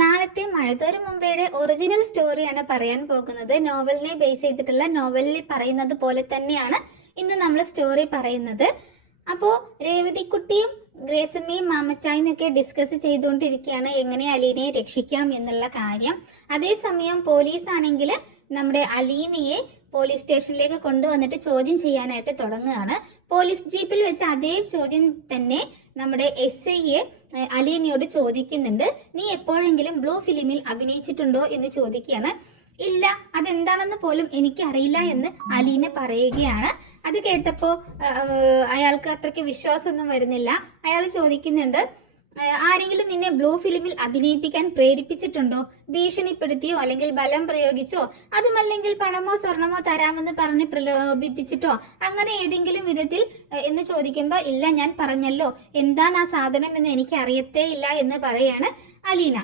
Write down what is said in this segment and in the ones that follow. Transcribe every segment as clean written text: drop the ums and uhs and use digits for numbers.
നാളത്തെ മഴതോരും മുമ്പേയുടെ ഒറിജിനൽ സ്റ്റോറിയാണ് പറയാൻ പോകുന്നത്. നോവലിനെ ബേസ് ചെയ്തിട്ടുള്ള നോവലിൽ പറയുന്നത് പോലെ തന്നെയാണ് ഇന്ന് നമ്മൾ സ്റ്റോറി പറയുന്നത്. അപ്പോൾ രേവതിക്കുട്ടിയും ഗ്രേസമ്മയും മാമച്ചായനൊക്കെ ഡിസ്കസ് ചെയ്തുകൊണ്ടിരിക്കുകയാണ് എങ്ങനെ അലീനയെ രക്ഷിക്കാം എന്നുള്ള കാര്യം. അതേസമയം പോലീസ് ആണെങ്കിൽ നമ്മുടെ അലീനയെ പോലീസ് സ്റ്റേഷനിലേക്ക് കൊണ്ടുവന്നിട്ട് ചോദ്യം ചെയ്യാനായിട്ട് തുടങ്ങുകയാണ്. പോലീസ് ജീപ്പിൽ വെച്ച് അതേ ചോദ്യം തന്നെ നമ്മുടെ SI അലീനയോട് ചോദിക്കുന്നുണ്ട്. നീ എപ്പോഴെങ്കിലും ബ്ലൂ ഫിലിമിൽ അഭിനയിച്ചിട്ടുണ്ടോ എന്ന് ചോദിക്കുകയാണ്. ഇല്ല, അതെന്താണെന്ന് പോലും എനിക്കറിയില്ല എന്ന് അലീന പറയുകയാണ്. അത് കേട്ടപ്പോൾ അയാൾക്ക് അത്രയ്ക്ക് വിശ്വാസമൊന്നും വരുന്നില്ല. അയാൾ ചോദിക്കുന്നുണ്ട്, ആരെങ്കിലും നിന്നെ ബ്ലൂ ഫിലിമിൽ അഭിനയിപ്പിക്കാൻ പ്രേരിപ്പിച്ചിട്ടുണ്ടോ? ഭീഷണിപ്പെടുത്തിയോ അല്ലെങ്കിൽ ബലം പ്രയോഗിച്ചോ, അതുമല്ലെങ്കിൽ പണമോ സ്വർണമോ തരാമെന്ന് പറഞ്ഞ് പ്രലോഭിപ്പിച്ചിട്ടോ, അങ്ങനെ ഏതെങ്കിലും വിധത്തിൽ എന്ന് ചോദിക്കുമ്പോൾ ഇല്ല, ഞാൻ പറഞ്ഞല്ലോ എന്താണ് ആ സാധനം എന്ന് എനിക്ക് അറിയത്തേ ഇല്ല എന്ന് പറയാണ് അലീന.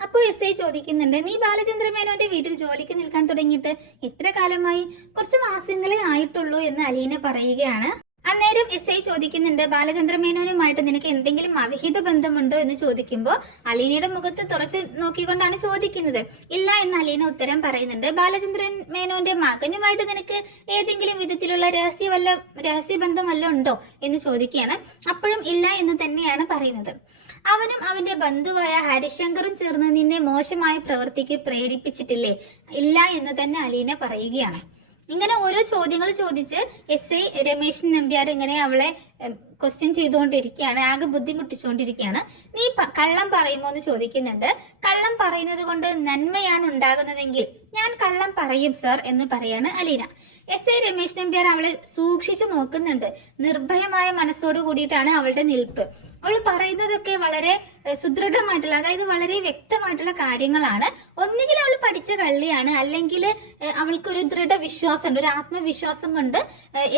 അപ്പോൾ SI ചോദിക്കുന്നുണ്ട്, നീ ബാലചന്ദ്ര മേനോന്റെ വീട്ടിൽ ജോലിക്ക് നിൽക്കാൻ തുടങ്ങിയിട്ട് എത്ര കാലമായി? കുറച്ച് മാസങ്ങളെ ആയിട്ടുള്ളൂ എന്ന് അലീന പറയുകയാണ്. അന്നേരം SI ചോദിക്കുന്നുണ്ട്, ബാലചന്ദ്ര മേനോനുമായിട്ട് നിനക്ക് എന്തെങ്കിലും അവിഹിത ബന്ധമുണ്ടോ എന്ന് ചോദിക്കുമ്പോൾ അലീനയുടെ മുഖത്ത് തുറച്ചു നോക്കിക്കൊണ്ടാണ് ചോദിക്കുന്നത്. ഇല്ല എന്ന് അലീന ഉത്തരം പറയുന്നുണ്ട്. ബാലചന്ദ്രൻ മേനോന്റെ മകനുമായിട്ട് നിനക്ക് ഏതെങ്കിലും വിധത്തിലുള്ള രഹസ്യബന്ധം വല്ലതും ഉണ്ടോ എന്ന് ചോദിക്കുകയാണ്. അപ്പോഴും ഇല്ല എന്ന് തന്നെയാണ് പറയുന്നത്. അവനും അവന്റെ ബന്ധുവായ ഹരിശങ്കറും ചേർന്ന് നിന്നെ മോശമായ പ്രവൃത്തിക്ക് പ്രേരിപ്പിച്ചിട്ടില്ലേ? ഇല്ല എന്ന് തന്നെ അലീന പറയുകയാണ്. ഇങ്ങനെ ഓരോ ചോദ്യങ്ങൾ ചോദിച്ച് SI രമേശൻ നമ്പ്യാർ ഇങ്ങനെ അവളെ ക്വസ്റ്റ്യൻ ചെയ്തുകൊണ്ടിരിക്കുകയാണ്, ആകെ ബുദ്ധിമുട്ടിച്ചുകൊണ്ടിരിക്കുകയാണ്. നീ കള്ളം പറയുമോ എന്ന് ചോദിക്കുന്നുണ്ട്. കള്ളം പറയുന്നത് കൊണ്ട് നന്മയാണ് ഉണ്ടാകുന്നതെങ്കിൽ ഞാൻ കള്ളം പറയും സർ എന്ന് പറയാണ് അലീന. SI രമേശ് നമ്പ്യാർ അവളെ സൂക്ഷിച്ചു നോക്കുന്നുണ്ട്. നിർഭയമായ മനസ്സോട് കൂടിയിട്ടാണ് അവളുടെ നിൽപ്പ്. അവൾ പറയുന്നതൊക്കെ വളരെ സുദൃഢമായിട്ടുള്ള, അതായത് വളരെ വ്യക്തമായിട്ടുള്ള കാര്യങ്ങളാണ്. ഒന്നുകിൽ അവൾ പഠിച്ച കള്ളിയാണ്, അല്ലെങ്കിൽ അവൾക്കൊരു ദൃഢവിശ്വാസമുണ്ട്, ഒരു ആത്മവിശ്വാസം കൊണ്ട്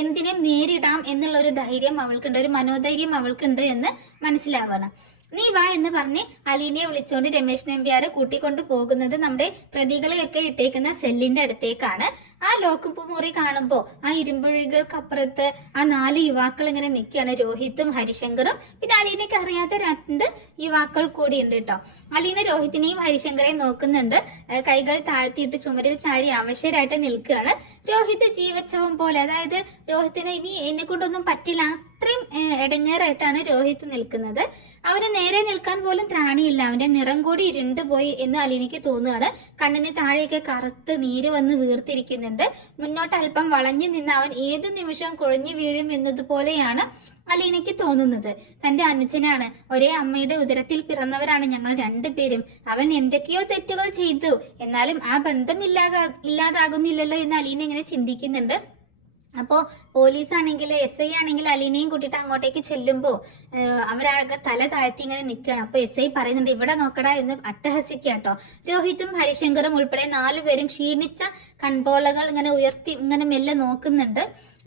എന്തിനേയും നേരിടാം എന്നുള്ള ഒരു ധൈര്യം അവൾക്കുണ്ട്, ഒരു മനോധൈര്യം അവൾക്കുണ്ട് എന്ന് മനസ്സിലാവണം. നീ വാ എന്ന് പറഞ്ഞ് അലീനയെ വിളിച്ചുകൊണ്ട് രമേശ് നമ്പ്യാർ കൂട്ടിക്കൊണ്ട് പോകുന്നത് നമ്മുടെ പ്രതികളെയൊക്കെ ഇട്ടേക്കുന്ന സെല്ലിന്റെ അടുത്തേക്കാണ്. ആ ലോക്കപ്പ് മുറി കാണുമ്പോൾ ആ ഇരുമ്പുഴികൾക്കപ്പുറത്ത് ആ 4 യുവാക്കൾ ഇങ്ങനെ നിൽക്കുകയാണ്, രോഹിത്തും ഹരിശങ്കറും. പിന്നെ അലീനയ്ക്ക് അറിയാത്ത 2 യുവാക്കൾ കൂടി ഉണ്ട് കേട്ടോ. അലീന രോഹിത്തിനെയും ഹരിശങ്കരെയും നോക്കുന്നുണ്ട്. കൈകൾ താഴ്ത്തിയിട്ട് ചുമരിൽ ചാരി അവശരായിട്ട് നിൽക്കുകയാണ്. രോഹിത്ത് ജീവച്ഛവം പോലെ, അതായത് രോഹിത്തിന് ഇനി എന്നെ കൊണ്ടൊന്നും പറ്റില്ല, അത്രയും ഇടങ്ങേറായിട്ടാണ് രോഹിത്ത് നിൽക്കുന്നത്. അവന് നേരെ നിൽക്കാൻ പോലും ത്രാണിയില്ല. അവന്റെ നിറം കൂടി ഇരുണ്ടുപോയി എന്ന് അലീനയ്ക്ക് തോന്നുകയാണ്. കണ്ണിന് താഴെയൊക്കെ കറുത്ത് നീര് വന്ന് വീർത്തിരിക്കുന്നുണ്ട്. മുന്നോട്ട് അല്പം വളഞ്ഞു നിന്ന് അവൻ ഏത് നിമിഷവും കുഴഞ്ഞു വീഴും എന്നതുപോലെയാണ് അലീനയ്ക്ക് തോന്നുന്നത്. തന്റെ അനുജനാണ്, ഒരേ അമ്മയുടെ ഉദരത്തിൽ പിറന്നവരാണ് ഞങ്ങൾ 2 പേരും. അവൻ എന്തൊക്കെയോ തെറ്റുകൾ ചെയ്തു, എന്നാലും ആ ബന്ധം ഇല്ലാതാകുന്നില്ലല്ലോ എന്ന് അലീന ഇങ്ങനെ ചിന്തിക്കുന്നുണ്ട്. അപ്പോൾ പോലീസാണെങ്കിൽ SI ആണെങ്കിൽ അലീനയും കൂട്ടിയിട്ട് അങ്ങോട്ടേക്ക് ചെല്ലുമ്പോൾ അവരാകെ തല താഴ്ത്തി ഇങ്ങനെ നിൽക്കുകയാണ്. അപ്പോൾ SI പറയുന്നുണ്ട്, ഇവിടെ നോക്കടാ എന്ന് അട്ടഹസിക്കുക കേട്ടോ. രോഹിത്തും ഹരിശങ്കറും ഉൾപ്പെടെ 4 പേരും ക്ഷീണിച്ച കൺപോളകൾ ഇങ്ങനെ ഉയർത്തി ഇങ്ങനെ മെല്ലെ നോക്കുന്നുണ്ട്.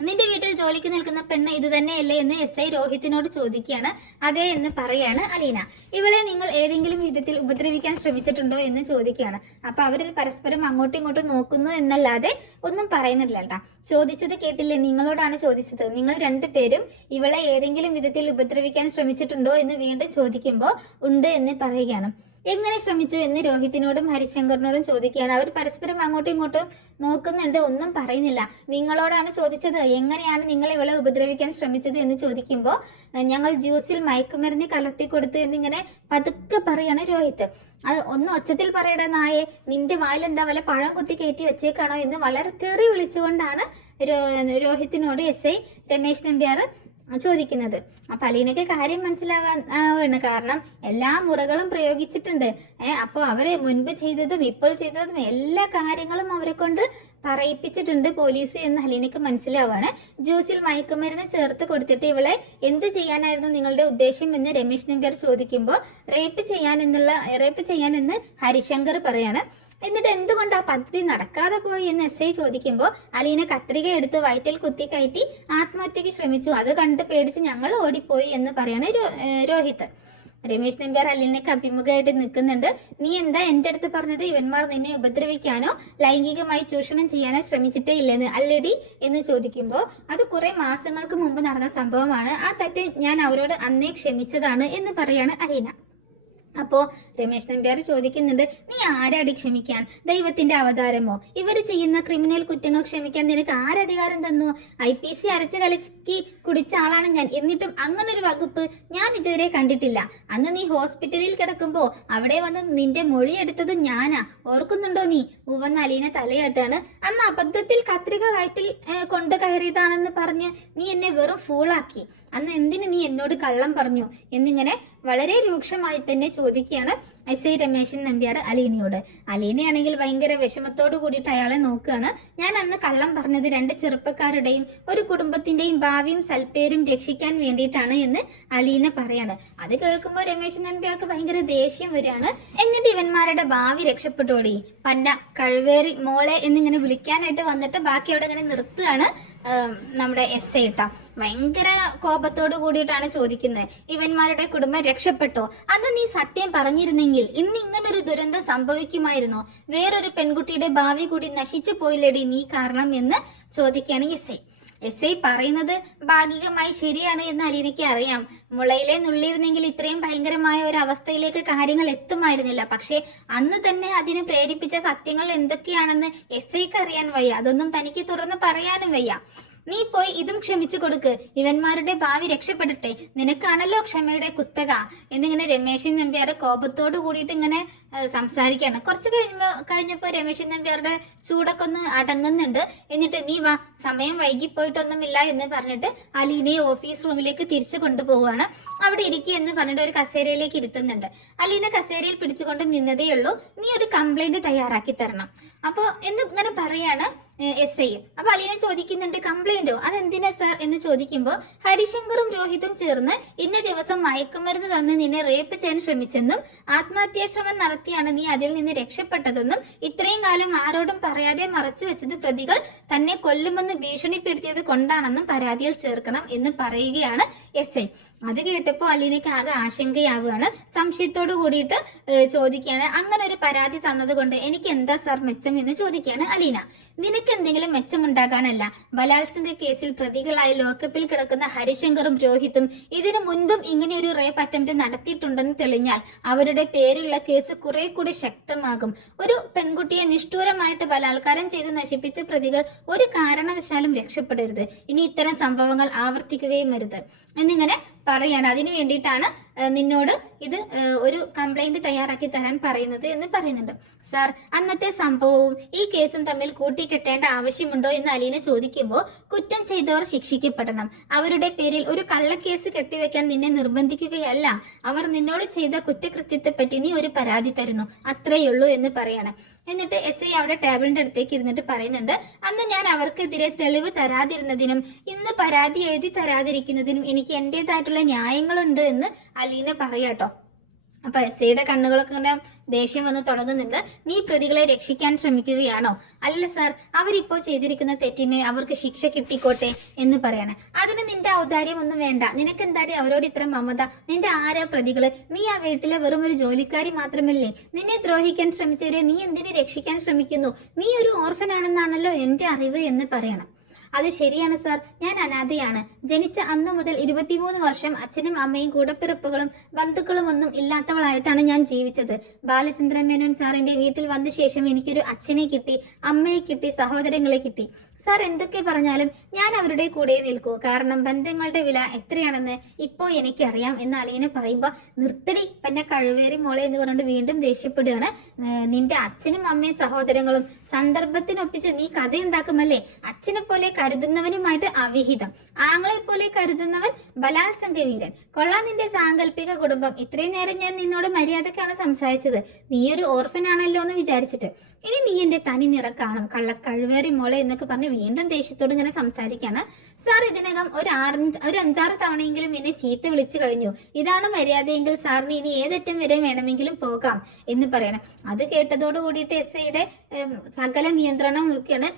നിന്റെ വീട്ടിൽ ജോലിക്ക് നിൽക്കുന്ന പെണ്ണ് ഇത് തന്നെയല്ലേ എന്ന് SI രോഹിത്തിനോട് ചോദിക്കുകയാണ്. അതെ എന്ന് പറയാണ് അലീന. ഇവളെ നിങ്ങൾ ഏതെങ്കിലും വിധത്തിൽ ഉപദ്രവിക്കാൻ ശ്രമിച്ചിട്ടുണ്ടോ എന്ന് ചോദിക്കുകയാണ്. അപ്പൊ അവർ പരസ്പരം അങ്ങോട്ടും ഇങ്ങോട്ടും നോക്കുന്നു എന്നല്ലാതെ ഒന്നും പറയുന്നില്ല കേട്ടാ. ചോദിച്ചത് കേട്ടില്ലേ, നിങ്ങളോടാണ് ചോദിച്ചത്. നിങ്ങൾ 2 പേരും ഇവളെ ഏതെങ്കിലും വിധത്തിൽ ഉപദ്രവിക്കാൻ ശ്രമിച്ചിട്ടുണ്ടോ എന്ന് വീണ്ടും ചോദിക്കുമ്പോൾ ഉണ്ട് എന്ന് പറയുകയാണ്. എങ്ങനെ ശ്രമിച്ചു എന്ന് രോഹിത്തിനോടും ഹരിശങ്കറിനോടും ചോദിക്കുകയാണ്. അവർ പരസ്പരം അങ്ങോട്ടും ഇങ്ങോട്ടും നോക്കുന്നുണ്ട്, ഒന്നും പറയുന്നില്ല. നിങ്ങളോടാണ് ചോദിച്ചത്, എങ്ങനെയാണ് നിങ്ങൾ ഇവളെ ഉപദ്രവിക്കാൻ ശ്രമിച്ചത് എന്ന് ചോദിക്കുമ്പോൾ ഞങ്ങൾ ജ്യൂസിൽ മയക്കുമരുന്ന് കലർത്തി കൊടുത്ത് എന്നിങ്ങനെ പതുക്കെ പറയാണ് രോഹിത്ത്. അത് ഒന്ന് ഒച്ചത്തിൽ പറയടാ നായെ, നിന്റെ വായിൽ എന്താ വല്ല പഴം കുത്തി കയറ്റി വെച്ചേക്കാണോ എന്ന് വളരെ തെറി വിളിച്ചുകൊണ്ടാണ് രോഹിത്തിനോട് SI രമേശ് നമ്പ്യാർ ചോദിക്കുന്നത്. അപ്പൊ അലീനയ്ക്ക് കാര്യം മനസ്സിലാവാണ്, കാരണം എല്ലാ മുറകളും പ്രയോഗിച്ചിട്ടുണ്ട്. അപ്പോൾ അവരെ മുൻപ് ചെയ്തതും ഇപ്പോൾ ചെയ്തതും എല്ലാ കാര്യങ്ങളും അവരെ കൊണ്ട് പറയിപ്പിച്ചിട്ടുണ്ട് പോലീസ് എന്ന് അലീനയ്ക്ക് മനസ്സിലാവാണ്. ജ്യൂസിൽ മയക്കുമരുന്ന് ചേർത്ത് കൊടുത്തിട്ട് ഇവളെ എന്ത് ചെയ്യാനായിരുന്നു നിങ്ങളുടെ ഉദ്ദേശം എന്ന് രമേശ് നമ്പ്യാർ ചോദിക്കുമ്പോൾ റേപ്പ് ചെയ്യാനെന്ന് ഹരിശങ്കർ പറയാണ്. എന്നിട്ട് എന്തുകൊണ്ട് ആ പദ്ധതി നടക്കാതെ പോയി എന്ന് SI ചോദിക്കുമ്പോൾ അലീന കത്രിക എടുത്ത് വയറ്റിൽ കുത്തി കയറ്റി ആത്മഹത്യക്ക് ശ്രമിച്ചു, അത് കണ്ട് പേടിച്ച് ഞങ്ങൾ ഓടിപ്പോയി എന്ന് പറയാണ് രോഹിത്ത്. രമേശ് നമ്പ്യാർ അലീനയ്ക്ക് അഭിമുഖമായിട്ട് നിൽക്കുന്നുണ്ട്. നീ എന്താ എൻ്റെ അടുത്ത് പറഞ്ഞത്? ഇവന്മാർ നിന്നെ ഉപദ്രവിക്കാനോ ലൈംഗികമായി ചൂഷണം ചെയ്യാനോ ശ്രമിച്ചിട്ടേ ഇല്ലെന്ന് അല്ലടി എന്ന് ചോദിക്കുമ്പോൾ അത് കുറെ മാസങ്ങൾക്ക് മുമ്പ് നടന്ന സംഭവമാണ്, ആ തെറ്റ് ഞാൻ അവരോട് അന്നേ ക്ഷമിച്ചതാണ് എന്ന് പറയാണ് അലീന. അപ്പോൾ രമേശ് നമ്പ്യാർ ചോദിക്കുന്നുണ്ട്, നീ ആരാടി ക്ഷമിക്കാൻ? ദൈവത്തിന്റെ അവതാരമോ? ഇവർ ചെയ്യുന്ന ക്രിമിനൽ കുറ്റങ്ങൾ ക്ഷമിക്കാൻ നിനക്ക് ആരധികാരം തന്നു? IPC അരച്ച് കലക്കി കുടിച്ച ആളാണ് ഞാൻ, എന്നിട്ടും അങ്ങനൊരു വകുപ്പ് ഞാൻ ഇതുവരെ കണ്ടിട്ടില്ല. അന്ന് നീ ഹോസ്പിറ്റലിൽ കിടക്കുമ്പോ അവിടെ വന്ന് നിന്റെ മൊഴി എടുത്തത് ഞാനാ, ഓർക്കുന്നുണ്ടോ നീ? ഉവന്ന അലീന തലയാട്ടാണ്. അന്ന് അബദ്ധത്തിൽ കത്രിക വയറ്റിൽ കൊണ്ടു കയറിയതാണെന്ന് പറഞ്ഞ് നീ എന്നെ വെറും ഫൂളാക്കി. അന്ന് എന്തിന് നീ എന്നോട് കള്ളം പറഞ്ഞു? എന്നിങ്ങനെ വളരെ രൂക്ഷമായി തന്നെ ചോദിക്കുകയാണ് SI രമേശൻ നമ്പ്യാർ അലീനയോട്. അലീനയാണെങ്കിൽ ഭയങ്കര വിഷമത്തോടു കൂടിയിട്ട് അയാളെ നോക്കുകയാണ്. ഞാൻ അന്ന് കള്ളം പറഞ്ഞത് 2 ചെറുപ്പക്കാരുടെയും ഒരു കുടുംബത്തിന്റെയും ഭാവിയും സൽപ്പേരും രക്ഷിക്കാൻ വേണ്ടിയിട്ടാണ് എന്ന് അലീന പറയാണ്. അത് കേൾക്കുമ്പോൾ രമേശൻ നമ്പ്യാർക്ക് ഭയങ്കര ദേഷ്യം വരികയാണ്. എന്നിട്ട് ഇവന്മാരുടെ ഭാവി രക്ഷപ്പെട്ടോടി പന്ന കഴിവേറി മോളെ എന്നിങ്ങനെ വിളിക്കാനായിട്ട് വന്നിട്ട് ബാക്കി അവിടെ ഇങ്ങനെ നിർത്തുകയാണ് നമ്മുടെ SI ട്ടാ. ഭയങ്കര കോപത്തോട് കൂടിയിട്ടാണ് ചോദിക്കുന്നത്, ഇവന്മാരുടെ കുടുംബം രക്ഷപ്പെട്ടോ? അന്ന് നീ സത്യം പറഞ്ഞിരുന്നെങ്കിൽ ഇന്ന് ഇങ്ങനൊരു ദുരന്തം സംഭവിക്കുമായിരുന്നോ? വേറൊരു പെൺകുട്ടിയുടെ ഭാവി കൂടി നശിച്ചു പോയില്ലേടി നീ കാരണം എന്ന് ചോദിക്കുകയാണ് SI പറയുന്നത് ഭാഗികമായി ശരിയാണ് എന്ന് അലീനയ്ക്ക് അറിയാം. മുളയിലെ നുള്ളിയിരുന്നെങ്കിൽ ഇത്രയും ഭയങ്കരമായ ഒരു അവസ്ഥയിലേക്ക് കാര്യങ്ങൾ എത്തുമായിരുന്നില്ല. പക്ഷേ അന്ന് തന്നെ അതിന് പ്രേരിപ്പിച്ച സത്യങ്ങൾ എന്തൊക്കെയാണെന്ന് SIക്ക് അറിയാൻ വയ്യ, അതൊന്നും തനിക്ക് തുറന്ന് പറയാനും വയ്യ. നീ പോയി ഇതും ക്ഷമിച്ചു കൊടുക്ക്, ഇവന്മാരുടെ ഭാവി രക്ഷപ്പെടട്ടെ, നിനക്കാണല്ലോ ക്ഷമയുടെ കുത്തക എന്നിങ്ങനെ രമേശൻ നമ്പ്യാർ കോപത്തോട് കൂടിയിട്ട് ഇങ്ങനെ സംസാരിക്കുകയാണ്. കുറച്ച് കഴിഞ്ഞപ്പോൾ രമേശൻ നമ്പ്യാരുടെ ചൂടൊക്കെ ഒന്ന് അടങ്ങുന്നുണ്ട്. എന്നിട്ട് നീ വാ, സമയം വൈകിപ്പോയിട്ടൊന്നുമില്ല എന്ന് പറഞ്ഞിട്ട് അലീനയെ ഓഫീസ് റൂമിലേക്ക് തിരിച്ചു കൊണ്ടുപോവുകയാണ്. അവിടെ ഇരിക്കുക എന്ന് പറഞ്ഞിട്ട് ഒരു കസേരയിലേക്ക് ഇരുത്തുന്നുണ്ട്. അലീന കസേരയിൽ പിടിച്ചുകൊണ്ട് നിന്നതേ ഉള്ളൂ. നീ ഒരു കംപ്ലൈന്റ് തയ്യാറാക്കി തരണം അപ്പോൾ എന്ന് ഇങ്ങനെ പറയാണ് SI. അപ്പൊ അലീന ചോദിക്കുന്നുണ്ട്, കംപ്ലൈന്റോ? അതെന്തിനാ സാർ എന്ന് ചോദിക്കുമ്പോൾ, ഹരിശങ്കറും രോഹിതും ചേർന്ന് ഇന്ന ദിവസം മയക്കുമരുന്ന് തന്ന് നിന്നെ റേപ്പ് ചെയ്യാൻ ശ്രമിച്ചെന്നും ആത്മഹത്യാശ്രമം നടത്തിയാണ് നീ അതിൽ നിന്ന് രക്ഷപ്പെട്ടതെന്നും ഇത്രയും കാലം ആരോടും പറയാതെ മറച്ചു വെച്ചത് പ്രതികൾ തന്നെ കൊല്ലുമെന്ന് ഭീഷണിപ്പെടുത്തിയത് കൊണ്ടാണെന്നും പരാതിയിൽ ചേർക്കണം എന്ന് പറയുകയാണ് SI. അത് കേട്ടപ്പോൾ അലീനയ്ക്ക് ആകെ ആശങ്കയാവുകയാണ്. സംശയത്തോട് കൂടിയിട്ട് ചോദിക്കുകയാണ്, അങ്ങനെ ഒരു പരാതി തന്നത് കൊണ്ട് എനിക്ക് എന്താ സാർ മെച്ചം എന്ന് ചോദിക്കുകയാണ് അലീന. നിനക്ക് എന്തെങ്കിലും മെച്ചമുണ്ടാകാനല്ല, ബലാത്സംഗ കേസിൽ പ്രതികളായി ലോക്കപ്പിൽ കിടക്കുന്ന ഹരിശങ്കറും രോഹിത്തും ഇതിനു മുൻപും ഇങ്ങനെ ഒരു റേപ്പ് അറ്റംപ്റ്റ് നടത്തിയിട്ടുണ്ടെന്ന് തെളിഞ്ഞാൽ അവരുടെ പേരിലുള്ള കേസ് കുറെ കൂടി ശക്തമാകും. ഒരു പെൺകുട്ടിയെ നിഷ്ഠൂരമായിട്ട് ബലാത്കാരം ചെയ്ത് നശിപ്പിച്ച പ്രതികൾ ഒരു കാരണവശാലും രക്ഷപ്പെടരുത്, ഇനി ഇത്തരം സംഭവങ്ങൾ ആവർത്തിക്കുകയും അരുത് എന്നിങ്ങനെ പറയാണ്. അതിനു വേണ്ടിയിട്ടാണ് നിന്നോട് ഇത് ഒരു കംപ്ലൈന്റ് തയ്യാറാക്കി തരാൻ പറയുന്നത് എന്ന് പറയുന്നുണ്ട്. സാർ, അന്നത്തെ സംഭവവും ഈ കേസും തമ്മിൽ കൂട്ടിക്കെട്ടേണ്ട ആവശ്യമുണ്ടോ എന്ന് അലീന ചോദിക്കുമ്പോൾ, കുറ്റം ചെയ്തവർ ശിക്ഷിക്കപ്പെടണം, അവരുടെ പേരിൽ ഒരു കള്ളക്കേസ് കെട്ടിവെക്കാൻ നിന്നെ നിർബന്ധിക്കുകയല്ല, അവർ നിന്നോട് ചെയ്ത കുറ്റകൃത്യത്തെ പറ്റി നീ ഒരു പരാതി തരുന്നു, അത്രയുള്ളൂ എന്ന് പറയാണ്. എന്നിട്ട് SI അവിടെ ടേബിളിന്റെ അടുത്തേക്ക് ഇരുന്നിട്ട് പറയുന്നുണ്ട്, അന്ന് ഞാൻ അവർക്കെതിരെ തെളിവ് തരാതിരുന്നതിനും ഇന്ന് പരാതി എഴുതി തരാതിരിക്കുന്നതിനും എനിക്ക് എന്റേതായിട്ടുള്ള ന്യായങ്ങളുണ്ട് എന്ന് അലീന പറയാട്ടോ. അപ്പൊ SIയുടെ കണ്ണുകളൊക്കെ ഇങ്ങനെ ദേഷ്യം വന്ന് തുടങ്ങുന്നുണ്ട്. നീ പ്രതികളെ രക്ഷിക്കാൻ ശ്രമിക്കുകയാണോ? അല്ല സാർ, അവരിപ്പോ ചെയ്തിരിക്കുന്ന തെറ്റിന് അവർക്ക് ശിക്ഷ കിട്ടിക്കോട്ടെ എന്ന് പറയാണ്. അതിന് നിന്റെ ഔദാര്യം ഒന്നും വേണ്ട, നിനക്ക് എന്താടി അവരോട് ഇത്ര മമത? നിന്റെ ആരാ പ്രതികള്? നീ ആ വീട്ടിലെ വെറും ഒരു ജോലിക്കാരി മാത്രമല്ലേ? നിന്നെ ദ്രോഹിക്കാൻ ശ്രമിച്ചവരെ നീ എന്തിനു രക്ഷിക്കാൻ ശ്രമിക്കുന്നു? നീ ഒരു ഓർഫൻ ആണെന്നാണല്ലോ എന്റെ അറിവ് എന്ന് പറയണം. അത് ശരിയാണ് സാർ, ഞാൻ അനാഥയാണ്. ജനിച്ച അന്നു മുതൽ 23 വർഷം അച്ഛനും അമ്മയും കൂടപ്പിറപ്പുകളും ബന്ധുക്കളും ഒന്നും ഇല്ലാത്തവളായിട്ടാണ് ഞാൻ ജീവിച്ചത്. ബാലചന്ദ്രൻ മേനോൻ സാറിന്റെ വീട്ടിൽ വന്ന ശേഷം എനിക്കൊരു അച്ഛനെ കിട്ടി, അമ്മയെ കിട്ടി, സഹോദരങ്ങളെ കിട്ടി. സാർ എന്തൊക്കെ പറഞ്ഞാലും ഞാൻ അവരുടെ കൂടെ നിൽക്കൂ, കാരണം ബന്ധങ്ങളുടെ വില എത്രയാണെന്ന് ഇപ്പോ എനിക്കറിയാം എന്ന് അലീന പറയുമ്പോൾ, നിർത്തടി പിന്നെ കഴിവേറി മോളെ എന്ന് പറഞ്ഞുകൊണ്ട് വീണ്ടും ദേഷ്യപ്പെടുകയാണ്. നിന്റെ അച്ഛനും അമ്മയും സഹോദരങ്ങളും സന്ദർഭത്തിനൊപ്പിച്ച് നീ കഥയുണ്ടാക്കുമല്ലേ? അച്ഛനെ പോലെ കരുതുന്നവനുമായിട്ട് അവിഹിതം, ആങ്ങളെ പോലെ കരുതുന്നവൻ ബലാത്സംഗ വീരൻ. കൊള്ളാം നിന്റെ സാങ്കല്പിക കുടുംബം. ഇത്രയും നേരം ഞാൻ നിന്നോട് മര്യാദക്കാണ് സംസാരിച്ചത്, നീ ഒരു ഓർഫൻ ആണല്ലോ എന്ന് വിചാരിച്ചിട്ട്. ഇനി നീ എന്റെ തനി നിറം കാണും, കള്ളക്കഴുവേറി മോളെ എന്നൊക്കെ പറഞ്ഞ് വീണ്ടും ദേഷ്യത്തോട് ഇങ്ങനെ സംസാരിക്കാണ്. സാർ ഇതിനകം ഒരു 5-6 തവണയെങ്കിലും എന്നെ ചീത്ത വിളിച്ചു കഴിഞ്ഞു. ഇതാണ് മര്യാദയെങ്കിൽ സാറിന് ഇനി ഏതറ്റം വരെ വേണമെങ്കിലും പോകാം എന്ന് പറയണം. അത് കേട്ടതോട് കൂടിയിട്ട് SIയുടെ സകല നിയന്ത്രണം ഒക്കെയാണ്.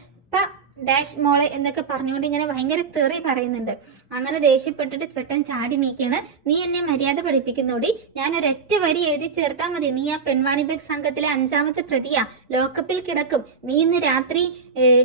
ഡാഷ് മോളെ എന്നൊക്കെ പറഞ്ഞുകൊണ്ട് ഇങ്ങനെ ഭയങ്കര തെറി പറയുന്നുണ്ട്. അങ്ങനെ ദേഷ്യപ്പെട്ടിട്ട് പെട്ടെന്ന് ചാടി നീക്കാണ്. നീ എന്നെ മര്യാദ പഠിപ്പിക്കുന്നോടി, ഞാൻ ഒരൊറ്റ വരി എഴുതി ചേർത്താൽ മതി, നീ ആ പെൺവാണിബേഗ് സംഘത്തിലെ 5ാമത്തെ പ്രതിയാ, ലോക്കപ്പിൽ കിടക്കും, നീ ഇന്ന് രാത്രി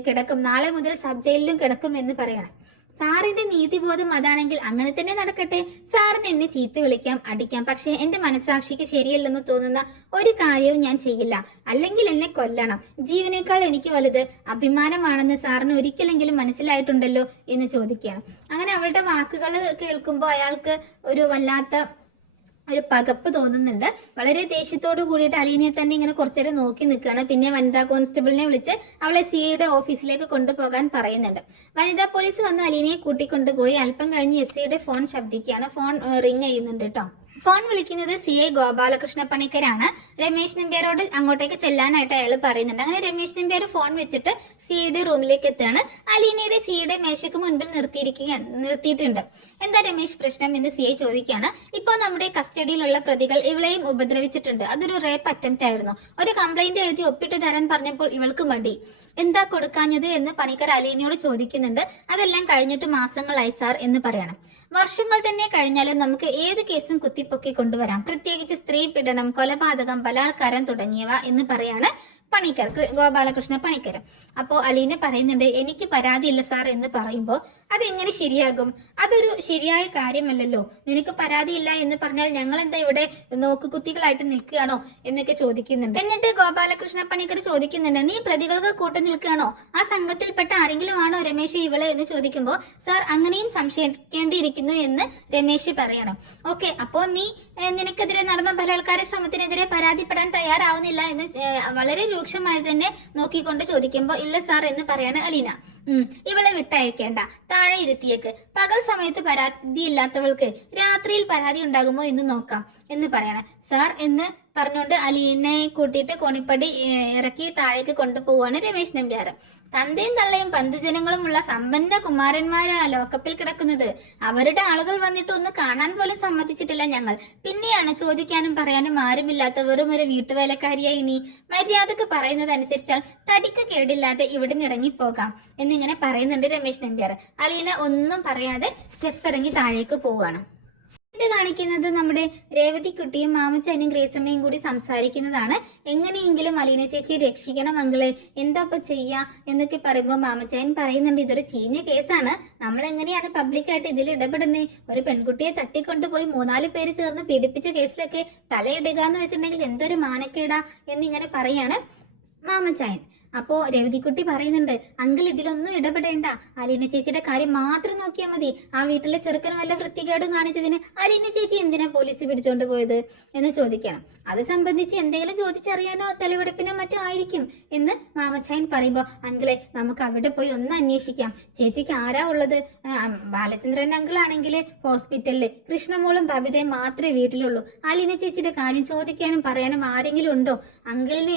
കിടക്കും, നാളെ മുതൽ സബ് ജയിലിലും കിടക്കും എന്ന് പറയണം. സാറിന്റെ നീതിബോധം അതാണെങ്കിൽ അങ്ങനെ തന്നെ നടക്കട്ടെ. സാറിന് എന്നെ ചീത്ത വിളിക്കാം, അടിക്കാം, പക്ഷെ എന്റെ മനസാക്ഷിക്ക് ശരിയല്ലെന്ന് തോന്നുന്ന ഒരു കാര്യവും ഞാൻ ചെയ്യില്ല. അല്ലെങ്കിൽ എന്നെ കൊല്ലണം. ജീവനേക്കാൾ എനിക്ക് വലുത് അഭിമാനമാണെന്ന് സാറിന് ഒരിക്കലെങ്കിലും മനസ്സിലായിട്ടുണ്ടല്ലോ എന്ന് ചോദിക്കുകയാണ്. അങ്ങനെ അവളുടെ വാക്കുകൾ കേൾക്കുമ്പോൾ അയാൾക്ക് ഒരു വല്ലാത്ത ഒരു പകപ്പ് തോന്നുന്നുണ്ട്. വളരെ ദേഷ്യത്തോട് കൂടിയിട്ട് അലീനയെ തന്നെ ഇങ്ങനെ കുറച്ചേരം നോക്കി നിൽക്കുകയാണ്. പിന്നെ വനിതാ കോൺസ്റ്റബിളിനെ വിളിച്ച് അവളെ സിഐയുടെ ഓഫീസിലേക്ക് കൊണ്ടുപോകാൻ പറയുന്നുണ്ട്. വനിതാ പോലീസ് വന്ന് അലീനയെ കൂട്ടിക്കൊണ്ടുപോയി. അല്പം കഴിഞ്ഞ് എസ് ഫോൺ ശബ്ദിക്കുകയാണ്. ഫോൺ റിങ് ചെയ്യുന്നുണ്ട് കേട്ടോ. ഫോൺ വിളിക്കുന്നത് CI ഗോപാലകൃഷ്ണ പണിക്കരാണ്. രമേശ് നമ്പ്യാരോട് അങ്ങോട്ടേക്ക് ചെല്ലാനായിട്ട് അയാൾ പറയുന്നുണ്ട്. അങ്ങനെ രമേശ് നമ്പ്യാർ ഫോൺ വെച്ചിട്ട് സിയുടെ റൂമിലേക്ക് എത്തുകയാണ്. അലീനയുടെ സിയുടെ മേശയ്ക്ക് മുൻപിൽ നിർത്തിയിട്ടുണ്ട്. എന്താ രമേശ് പ്രശ്നം എന്ന് CI ചോദിക്കുകയാണ്. ഇപ്പോൾ നമ്മുടെ കസ്റ്റഡിയിലുള്ള പ്രതികൾ ഇവളെയും ഉപദ്രവിച്ചിട്ടുണ്ട്. അതൊരു റേപ്പ് അറ്റംപ്റ്റ് ആയിരുന്നു. ഒരു കംപ്ലൈന്റ് എഴുതി ഒപ്പിട്ട് തരാൻ പറഞ്ഞപ്പോൾ ഇവൾക്ക് മടി. എന്താ കൊടുക്കാഞ്ഞത് എന്ന് പണിക്കർ അലീനയോട് ചോദിക്കുന്നുണ്ട്. അതെല്ലാം കഴിഞ്ഞിട്ട് മാസങ്ങളായി സാർ എന്ന് പറയണം. വർഷങ്ങൾ തന്നെ കഴിഞ്ഞാലും നമുക്ക് ഏത് കേസും കുത്തിപ്പൊക്കി കൊണ്ടുവരാം, പ്രത്യേകിച്ച് സ്ത്രീ പീഡനം, കൊലപാതകം, ബലാത്കാരം തുടങ്ങിയവ എന്ന് പറയാണ് പണിക്കർ, ഗോപാലകൃഷ്ണ പണിക്കർ. അപ്പോൾ അലീന പറയുന്നുണ്ട്, എനിക്ക് പരാതിയില്ല സാർ എന്ന് പറയുമ്പോൾ അതെങ്ങനെ ശരിയാകും? അതൊരു ശരിയായ കാര്യമല്ലല്ലോ. നിനക്ക് പരാതിയില്ല എന്ന് പറഞ്ഞാൽ ഞങ്ങൾ എന്താ ഇവിടെ നോക്കുകുത്തികളായിട്ട് നിൽക്കുകയാണോ എന്നൊക്കെ ചോദിക്കുന്നുണ്ട്. എന്നിട്ട് ഗോപാലകൃഷ്ണ പണിക്കർ ചോദിക്കുന്നുണ്ട്, നീ പ്രതികൾക്ക് കൂട്ടു നിൽക്കുകയാണോ? ആ സംഘത്തിൽപ്പെട്ട ആരെങ്കിലും ആണോ രമേശ് ഇവള് എന്ന് ചോദിക്കുമ്പോൾ സാർ അങ്ങനെയും സംശയിക്കേണ്ടിയിരിക്കുന്നു എന്ന് രമേശ് പറയണം. ഓക്കെ, അപ്പോൾ നീ നിനക്കെതിരെ നടന്ന ബലാത്കാര ശ്രമത്തിനെതിരെ പരാതിപ്പെടാൻ തയ്യാറാവുന്നില്ല എന്ന് വളരെ രൂക്ഷമായി തന്നെ നോക്കിക്കൊണ്ട് ചോദിക്കുമ്പോൾ ഇല്ല സാർ എന്ന് പറയാണ് അലീന. ഇവളെ വിട്ടയക്കേണ്ട, താഴെ ഇരുത്തിയേക്ക്. പകൽ സമയത്ത് പരാതിയില്ലാത്തവൾക്ക് രാത്രിയിൽ പരാതി ഉണ്ടാകുമോ എന്ന് നോക്കാം എന്ന് പറയണം. സാർ എന്ന് പറഞ്ഞുകൊണ്ട് അലീനയെ കൂട്ടിയിട്ട് കോണിപ്പടി ഇറക്കി താഴേക്ക് കൊണ്ടുപോവാണ് രമേശ് നമ്പ്യാർ. തന്തയും തള്ളയും ബന്ധുജനങ്ങളുമുള്ള സമ്പന്ന കുമാരന്മാരാ ലോക്കപ്പിൽ കിടക്കുന്നത്. അവരുടെ ആളുകൾ വന്നിട്ട് ഒന്ന് കാണാൻ പോലും സമ്മതിച്ചിട്ടില്ല ഞങ്ങൾ. പിന്നെയാണ് ചോദിക്കാനും പറയാനും ആരുമില്ലാത്ത വെറും ഒരു വീട്ടുവേലക്കാരിയായി നീ. മര്യാദക്ക് പറയുന്നത് അനുസരിച്ചാൽ തടിക്ക് കേടില്ലാതെ ഇവിടെ നിന്ന് ഇറങ്ങിപ്പോകാം എന്നിങ്ങനെ പറയുന്നുണ്ട് രമേശ് നമ്പ്യാർ. അലീന ഒന്നും പറയാതെ സ്റ്റെപ്പ് ഇറങ്ങി താഴേക്ക് പോവുകയാണ്. കാണിക്കുന്നത് നമ്മുടെ രേവതിക്കുട്ടിയും മാമച്ചാനും ഗ്രേസമ്മയും കൂടി സംസാരിക്കുന്നതാണ്. എങ്ങനെയെങ്കിലും അലീന ചേച്ചി രക്ഷിക്കണം മകളെ, എന്താ ഇപ്പൊ ചെയ്യാ എന്നൊക്കെ പറയുമ്പോൾ മാമച്ചായൻ പറയുന്നുണ്ട്, ഇതൊരു ചീഞ്ഞ കേസാണ്. നമ്മൾ എങ്ങനെയാണ് പബ്ലിക്കായിട്ട് ഇതിൽ ഇടപെടുന്നേ? ഒരു പെൺകുട്ടിയെ തട്ടിക്കൊണ്ടുപോയി 3-4 പേര് ചേർന്ന് പീഡിപ്പിച്ച കേസിലൊക്കെ തലയിടുക എന്ന് വെച്ചിട്ടുണ്ടെങ്കിൽ എന്തൊരു മാനക്കേടാ എന്നിങ്ങനെ പറയാണ് മാമച്ചായൻ. അപ്പോൾ രേവതിക്കുട്ടി പറയുന്നുണ്ട്, അങ്കിൾ ഇതിലൊന്നും ഇടപെടേണ്ട, അലീന ചേച്ചിയുടെ കാര്യം മാത്രം നോക്കിയാൽ മതി. ആ വീട്ടിലെ ചെറുക്കൻ വല്ല വൃത്തികേടും കാണിച്ചതിന് അലീന ചേച്ചി എന്തിനാ പോലീസ് പിടിച്ചോണ്ട് പോയത് എന്ന് ചോദിക്കണം. അത് സംബന്ധിച്ച് എന്തെങ്കിലും ചോദിച്ചറിയാനോ തെളിവെടുപ്പിനോ മറ്റോ ആയിരിക്കും എന്ന് മാമച്ചായൻ പറയുമ്പോൾ അങ്കിളെ നമുക്ക് അവിടെ പോയി ഒന്ന് അന്വേഷിക്കാം. ചേച്ചിക്ക് ആരാ ഉള്ളത്? ബാലചന്ദ്രൻ അങ്കിൾ ആണെങ്കിൽ ഹോസ്പിറ്റലില്, കൃഷ്ണമോളും ബബിതയും മാത്രമേ വീട്ടിലുള്ളൂ. അലീന ചേച്ചിയുടെ കാര്യം ചോദിക്കാനും പറയാനും ആരെങ്കിലും ഉണ്ടോ? അങ്കിളിന്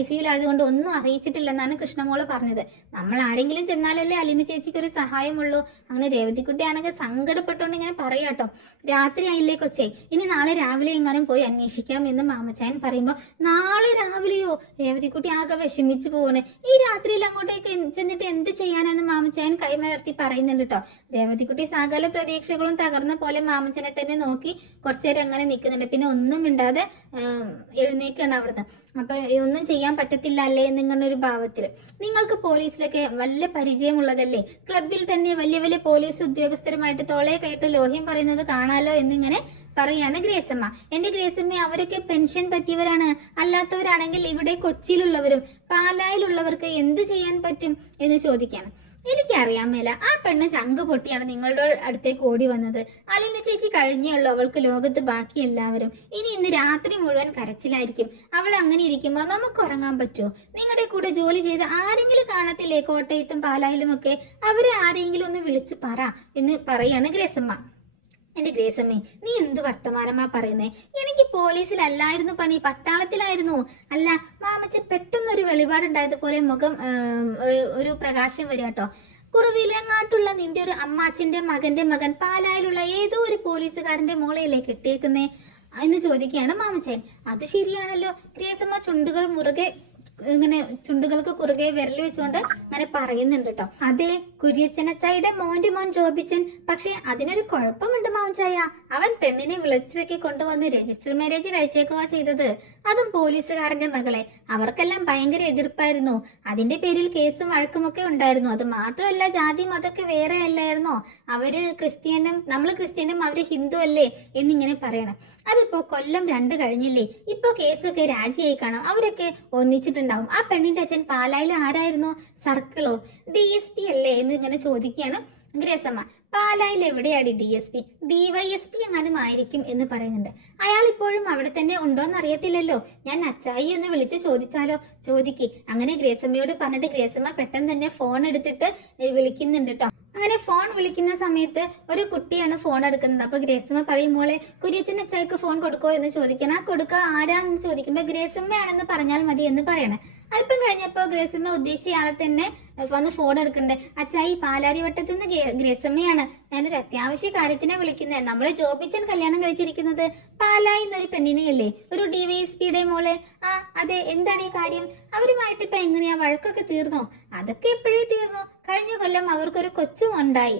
ഐസിയുലായതുകൊണ്ട് ഒന്നും അറിയിച്ചിട്ടില്ലെന്നാണ് കൃഷ്ണമോള് പറഞ്ഞത്. നമ്മൾ ആരെങ്കിലും ചെന്നാലല്ലേ അലീന ചേച്ചിക്ക് ഒരു സഹായമുള്ളൂ. അങ്ങനെ രേവതിക്കുട്ടി ആണെങ്കിൽ സങ്കടപ്പെട്ടുകൊണ്ട് ഇങ്ങനെ പറയാട്ടോ. രാത്രി ആയില്ലേ കൊച്ചേ, ഇനി നാളെ രാവിലെ എങ്ങാനും പോയി അന്വേഷിക്കാം എന്ന് മാമച്ചായൻ പറയുമ്പോൾ നാളെ രാവിലെയോ? രേവതിക്കുട്ടി ആകെ വിഷമിച്ചു പോവാണ്. ഈ രാത്രിയിൽ അങ്ങോട്ടേക്ക് ചെന്നിട്ട് എന്ത് ചെയ്യാനെന്ന് മാമച്ചായൻ കൈമലർത്തി പറയുന്നുണ്ട് കേട്ടോ. രേവതിക്കുട്ടി സകല പ്രതീക്ഷകളും തകർന്ന പോലെ മാമച്ചനെ തന്നെ നോക്കി കുറച്ചേരം അങ്ങനെ നിൽക്കുന്നുണ്ട്. പിന്നെ ഒന്നും മിണ്ടാതെ എഴുന്നേക്കാണ് അവിടുന്ന്. അപ്പൊ ഒന്നും ചെയ്യാൻ പറ്റത്തില്ല അല്ലേ എന്നിങ്ങനെ ഒരു ഭാവത്തിൽ. നിങ്ങൾക്ക് പോലീസിലൊക്കെ വല്ല പരിചയമുള്ളതല്ലേ? ക്ലബിൽ തന്നെ വലിയ വലിയ പോലീസ് ഉദ്യോഗസ്ഥരുമായിട്ട് തോളയെ കയറ്റ് ലോഹ്യം പറയുന്നത് കാണാലോ എന്നിങ്ങനെ പറയാണ് ഗ്രേസമ്മ. എന്റെ ഗ്രേസമ്മ, അവരൊക്കെ പെൻഷൻ പറ്റിയവരാണ്. അല്ലാത്തവരാണെങ്കിൽ ഇവിടെ കൊച്ചിയിലുള്ളവരും പാലായിലുള്ളവർക്ക് എന്ത് ചെയ്യാൻ പറ്റും എന്ന് ചോദിക്കാണ്. എനിക്കറിയാൻ മേല, ആ പെണ്ണ് ചങ്ക് പൊട്ടിയാണ് നിങ്ങളുടെ അടുത്തേക്ക് ഓടി വന്നത്. അലീന ചേച്ചി കഴിഞ്ഞുള്ളൂ അവൾക്ക് ലോകത്ത് ബാക്കി എല്ലാവരും. ഇന്ന് രാത്രി മുഴുവൻ കരച്ചിലായിരിക്കും. അവൾ അങ്ങനെ ഇരിക്കുമ്പോൾ നമുക്ക് ഉറങ്ങാൻ പറ്റുമോ? നിങ്ങളുടെ കൂടെ ജോലി ചെയ്ത് ആരെങ്കിലും കാണത്തില്ലേ കോട്ടയത്തും പാലായിലും ഒക്കെ? അവരെ ആരെങ്കിലും ഒന്ന് വിളിച്ചു പറ എന്ന് പറയാണ് ഗ്രേസമ്മ. എന്റെ ഗ്രേസമ്മേ, നീ എന്ത് വർത്തമാനമാ പറയുന്നേ? എനിക്ക് പോലീസിലല്ലായിരുന്നു പണി, പട്ടാളത്തിലായിരുന്നു. അല്ല മാമച്ചൻ പെട്ടെന്നൊരു വെളിപാടുണ്ടായതുപോലെ മുഖം ഒരു പ്രകാശം വരിക കേട്ടോ. കുറവിലങ്ങാട്ടുള്ള നിന്റെ ഒരു അമ്മാച്ചന്റെ മകന്റെ മകൻ പാലായിലുള്ള ഏതോ ഒരു പോലീസുകാരന്റെ മോളയിലേ കിട്ടിയേക്കുന്നേ എന്ന് ചോദിക്കുകയാണ് മാമച്ചൻ. അത് ശരിയാണല്ലോ. ഗ്രേസമ്മ ചുണ്ടുകൾ മുറുകെ ഇങ്ങനെ ചുണ്ടുകൾക്ക് കുറുകെ വിരൽ വെച്ചുകൊണ്ട് അങ്ങനെ പറയുന്നുണ്ട് കേട്ടോ. അതെ, കുര്യച്ചനച്ചായുടെ മോന്റെ മോൻ ജോബിച്ചൻ. പക്ഷെ അതിനൊരു കുഴപ്പമുണ്ട് മാമച്ചായ. അവൻ പെണ്ണിനെ വിളിച്ചിറക്കി കൊണ്ടുവന്ന് രജിസ്റ്റർ മാരേജ് കഴിച്ചേക്കുവാ ചെയ്തത്. അതും പോലീസുകാരന്റെ മകളെ. അവർക്കെല്ലാം ഭയങ്കര എതിർപ്പായിരുന്നു. അതിന്റെ പേരിൽ കേസും വഴക്കുമൊക്കെ ഉണ്ടായിരുന്നു. അത് മാത്രമല്ല, ജാതി മതമൊക്കെ വേറെ അല്ലായിരുന്നോ? അവര് ക്രിസ്ത്യനും, നമ്മൾ ക്രിസ്ത്യനും, അവര് ഹിന്ദു അല്ലേ എന്നിങ്ങനെ പറയണം. അതിപ്പോ കൊല്ലം 2 കഴിഞ്ഞില്ലേ? ഇപ്പൊ കേസൊക്കെ രാജിയായി കാണാം. അവരൊക്കെ ഒന്നിച്ചിട്ടുണ്ടാവും. ആ പെണ്ണിന്റെ അച്ഛൻ പാലായിൽ ആരായിരുന്നു? സർക്കിളോ DSP അല്ലേ എന്ന് ഇങ്ങനെ ചോദിക്കുകയാണ് ഗ്രേസമ്മ. പാലായിൽ എവിടെയാടി DSP? DYSP എങ്ങാനും ആയിരിക്കും എന്ന് പറയുന്നുണ്ട്. അയാൾ ഇപ്പോഴും അവിടെ തന്നെ ഉണ്ടോന്ന് അറിയത്തില്ലല്ലോ. ഞാൻ അച്ചായി ഒന്ന് വിളിച്ച് ചോദിച്ചാലോ? ചോദിക്ക്. അങ്ങനെ ഗ്രേസമ്മയോട് പറഞ്ഞിട്ട് ഗ്രേസമ്മ പെട്ടെന്ന് തന്നെ ഫോൺ എടുത്തിട്ട് വിളിക്കുന്നുണ്ട് കേട്ടോ. അങ്ങനെ ഫോൺ വിളിക്കുന്ന സമയത്ത് ഒരു കുട്ടിയാണ് ഫോൺ എടുക്കുന്നത്. അപ്പൊ ഗ്രേസമ്മ പറയും, മോളെ കുര്യച്ചൻ അച്ചായിക്ക് ഫോൺ കൊടുക്കോ എന്ന് ചോദിക്കണം. ആ കൊടുക്ക ആരാന്ന് ചോദിക്കുമ്പോ ഗ്രേസമ്മയാണെന്ന് പറഞ്ഞാൽ മതി എന്ന് പറയണേ. അല്പം കഴിഞ്ഞപ്പോ ഗ്രേസമ്മ ഉദ്ദേശിച്ച ആളെ തന്നെ വന്ന് ഫോൺ എടുക്കണ്ടേ. അച്ചായി, പാലാരി വട്ടത്തിൽ നിന്ന് ഗ്രേസമ്മയാണ്. ഞാനൊരു അത്യാവശ്യ കാര്യത്തിനെ വിളിക്കുന്നത്. നമ്മളെ ജോബിച്ചൻ കല്യാണം കഴിച്ചിരിക്കുന്നത് പാലായി എന്നൊരു പെണ്ണിനെയല്ലേ? ഒരു DYSPയുടെ മോളെ. ആ അതെ, എന്താണ് ഈ കാര്യം? അവരുമായിട്ട് ഇപ്പൊ എങ്ങനെയാ? വഴക്കൊക്കെ തീർന്നോ? അതൊക്കെ എപ്പോഴേ തീർന്നു. കഴിഞ്ഞ കൊല്ലം അവർക്കൊരു കൊച്ചും ഉണ്ടായി,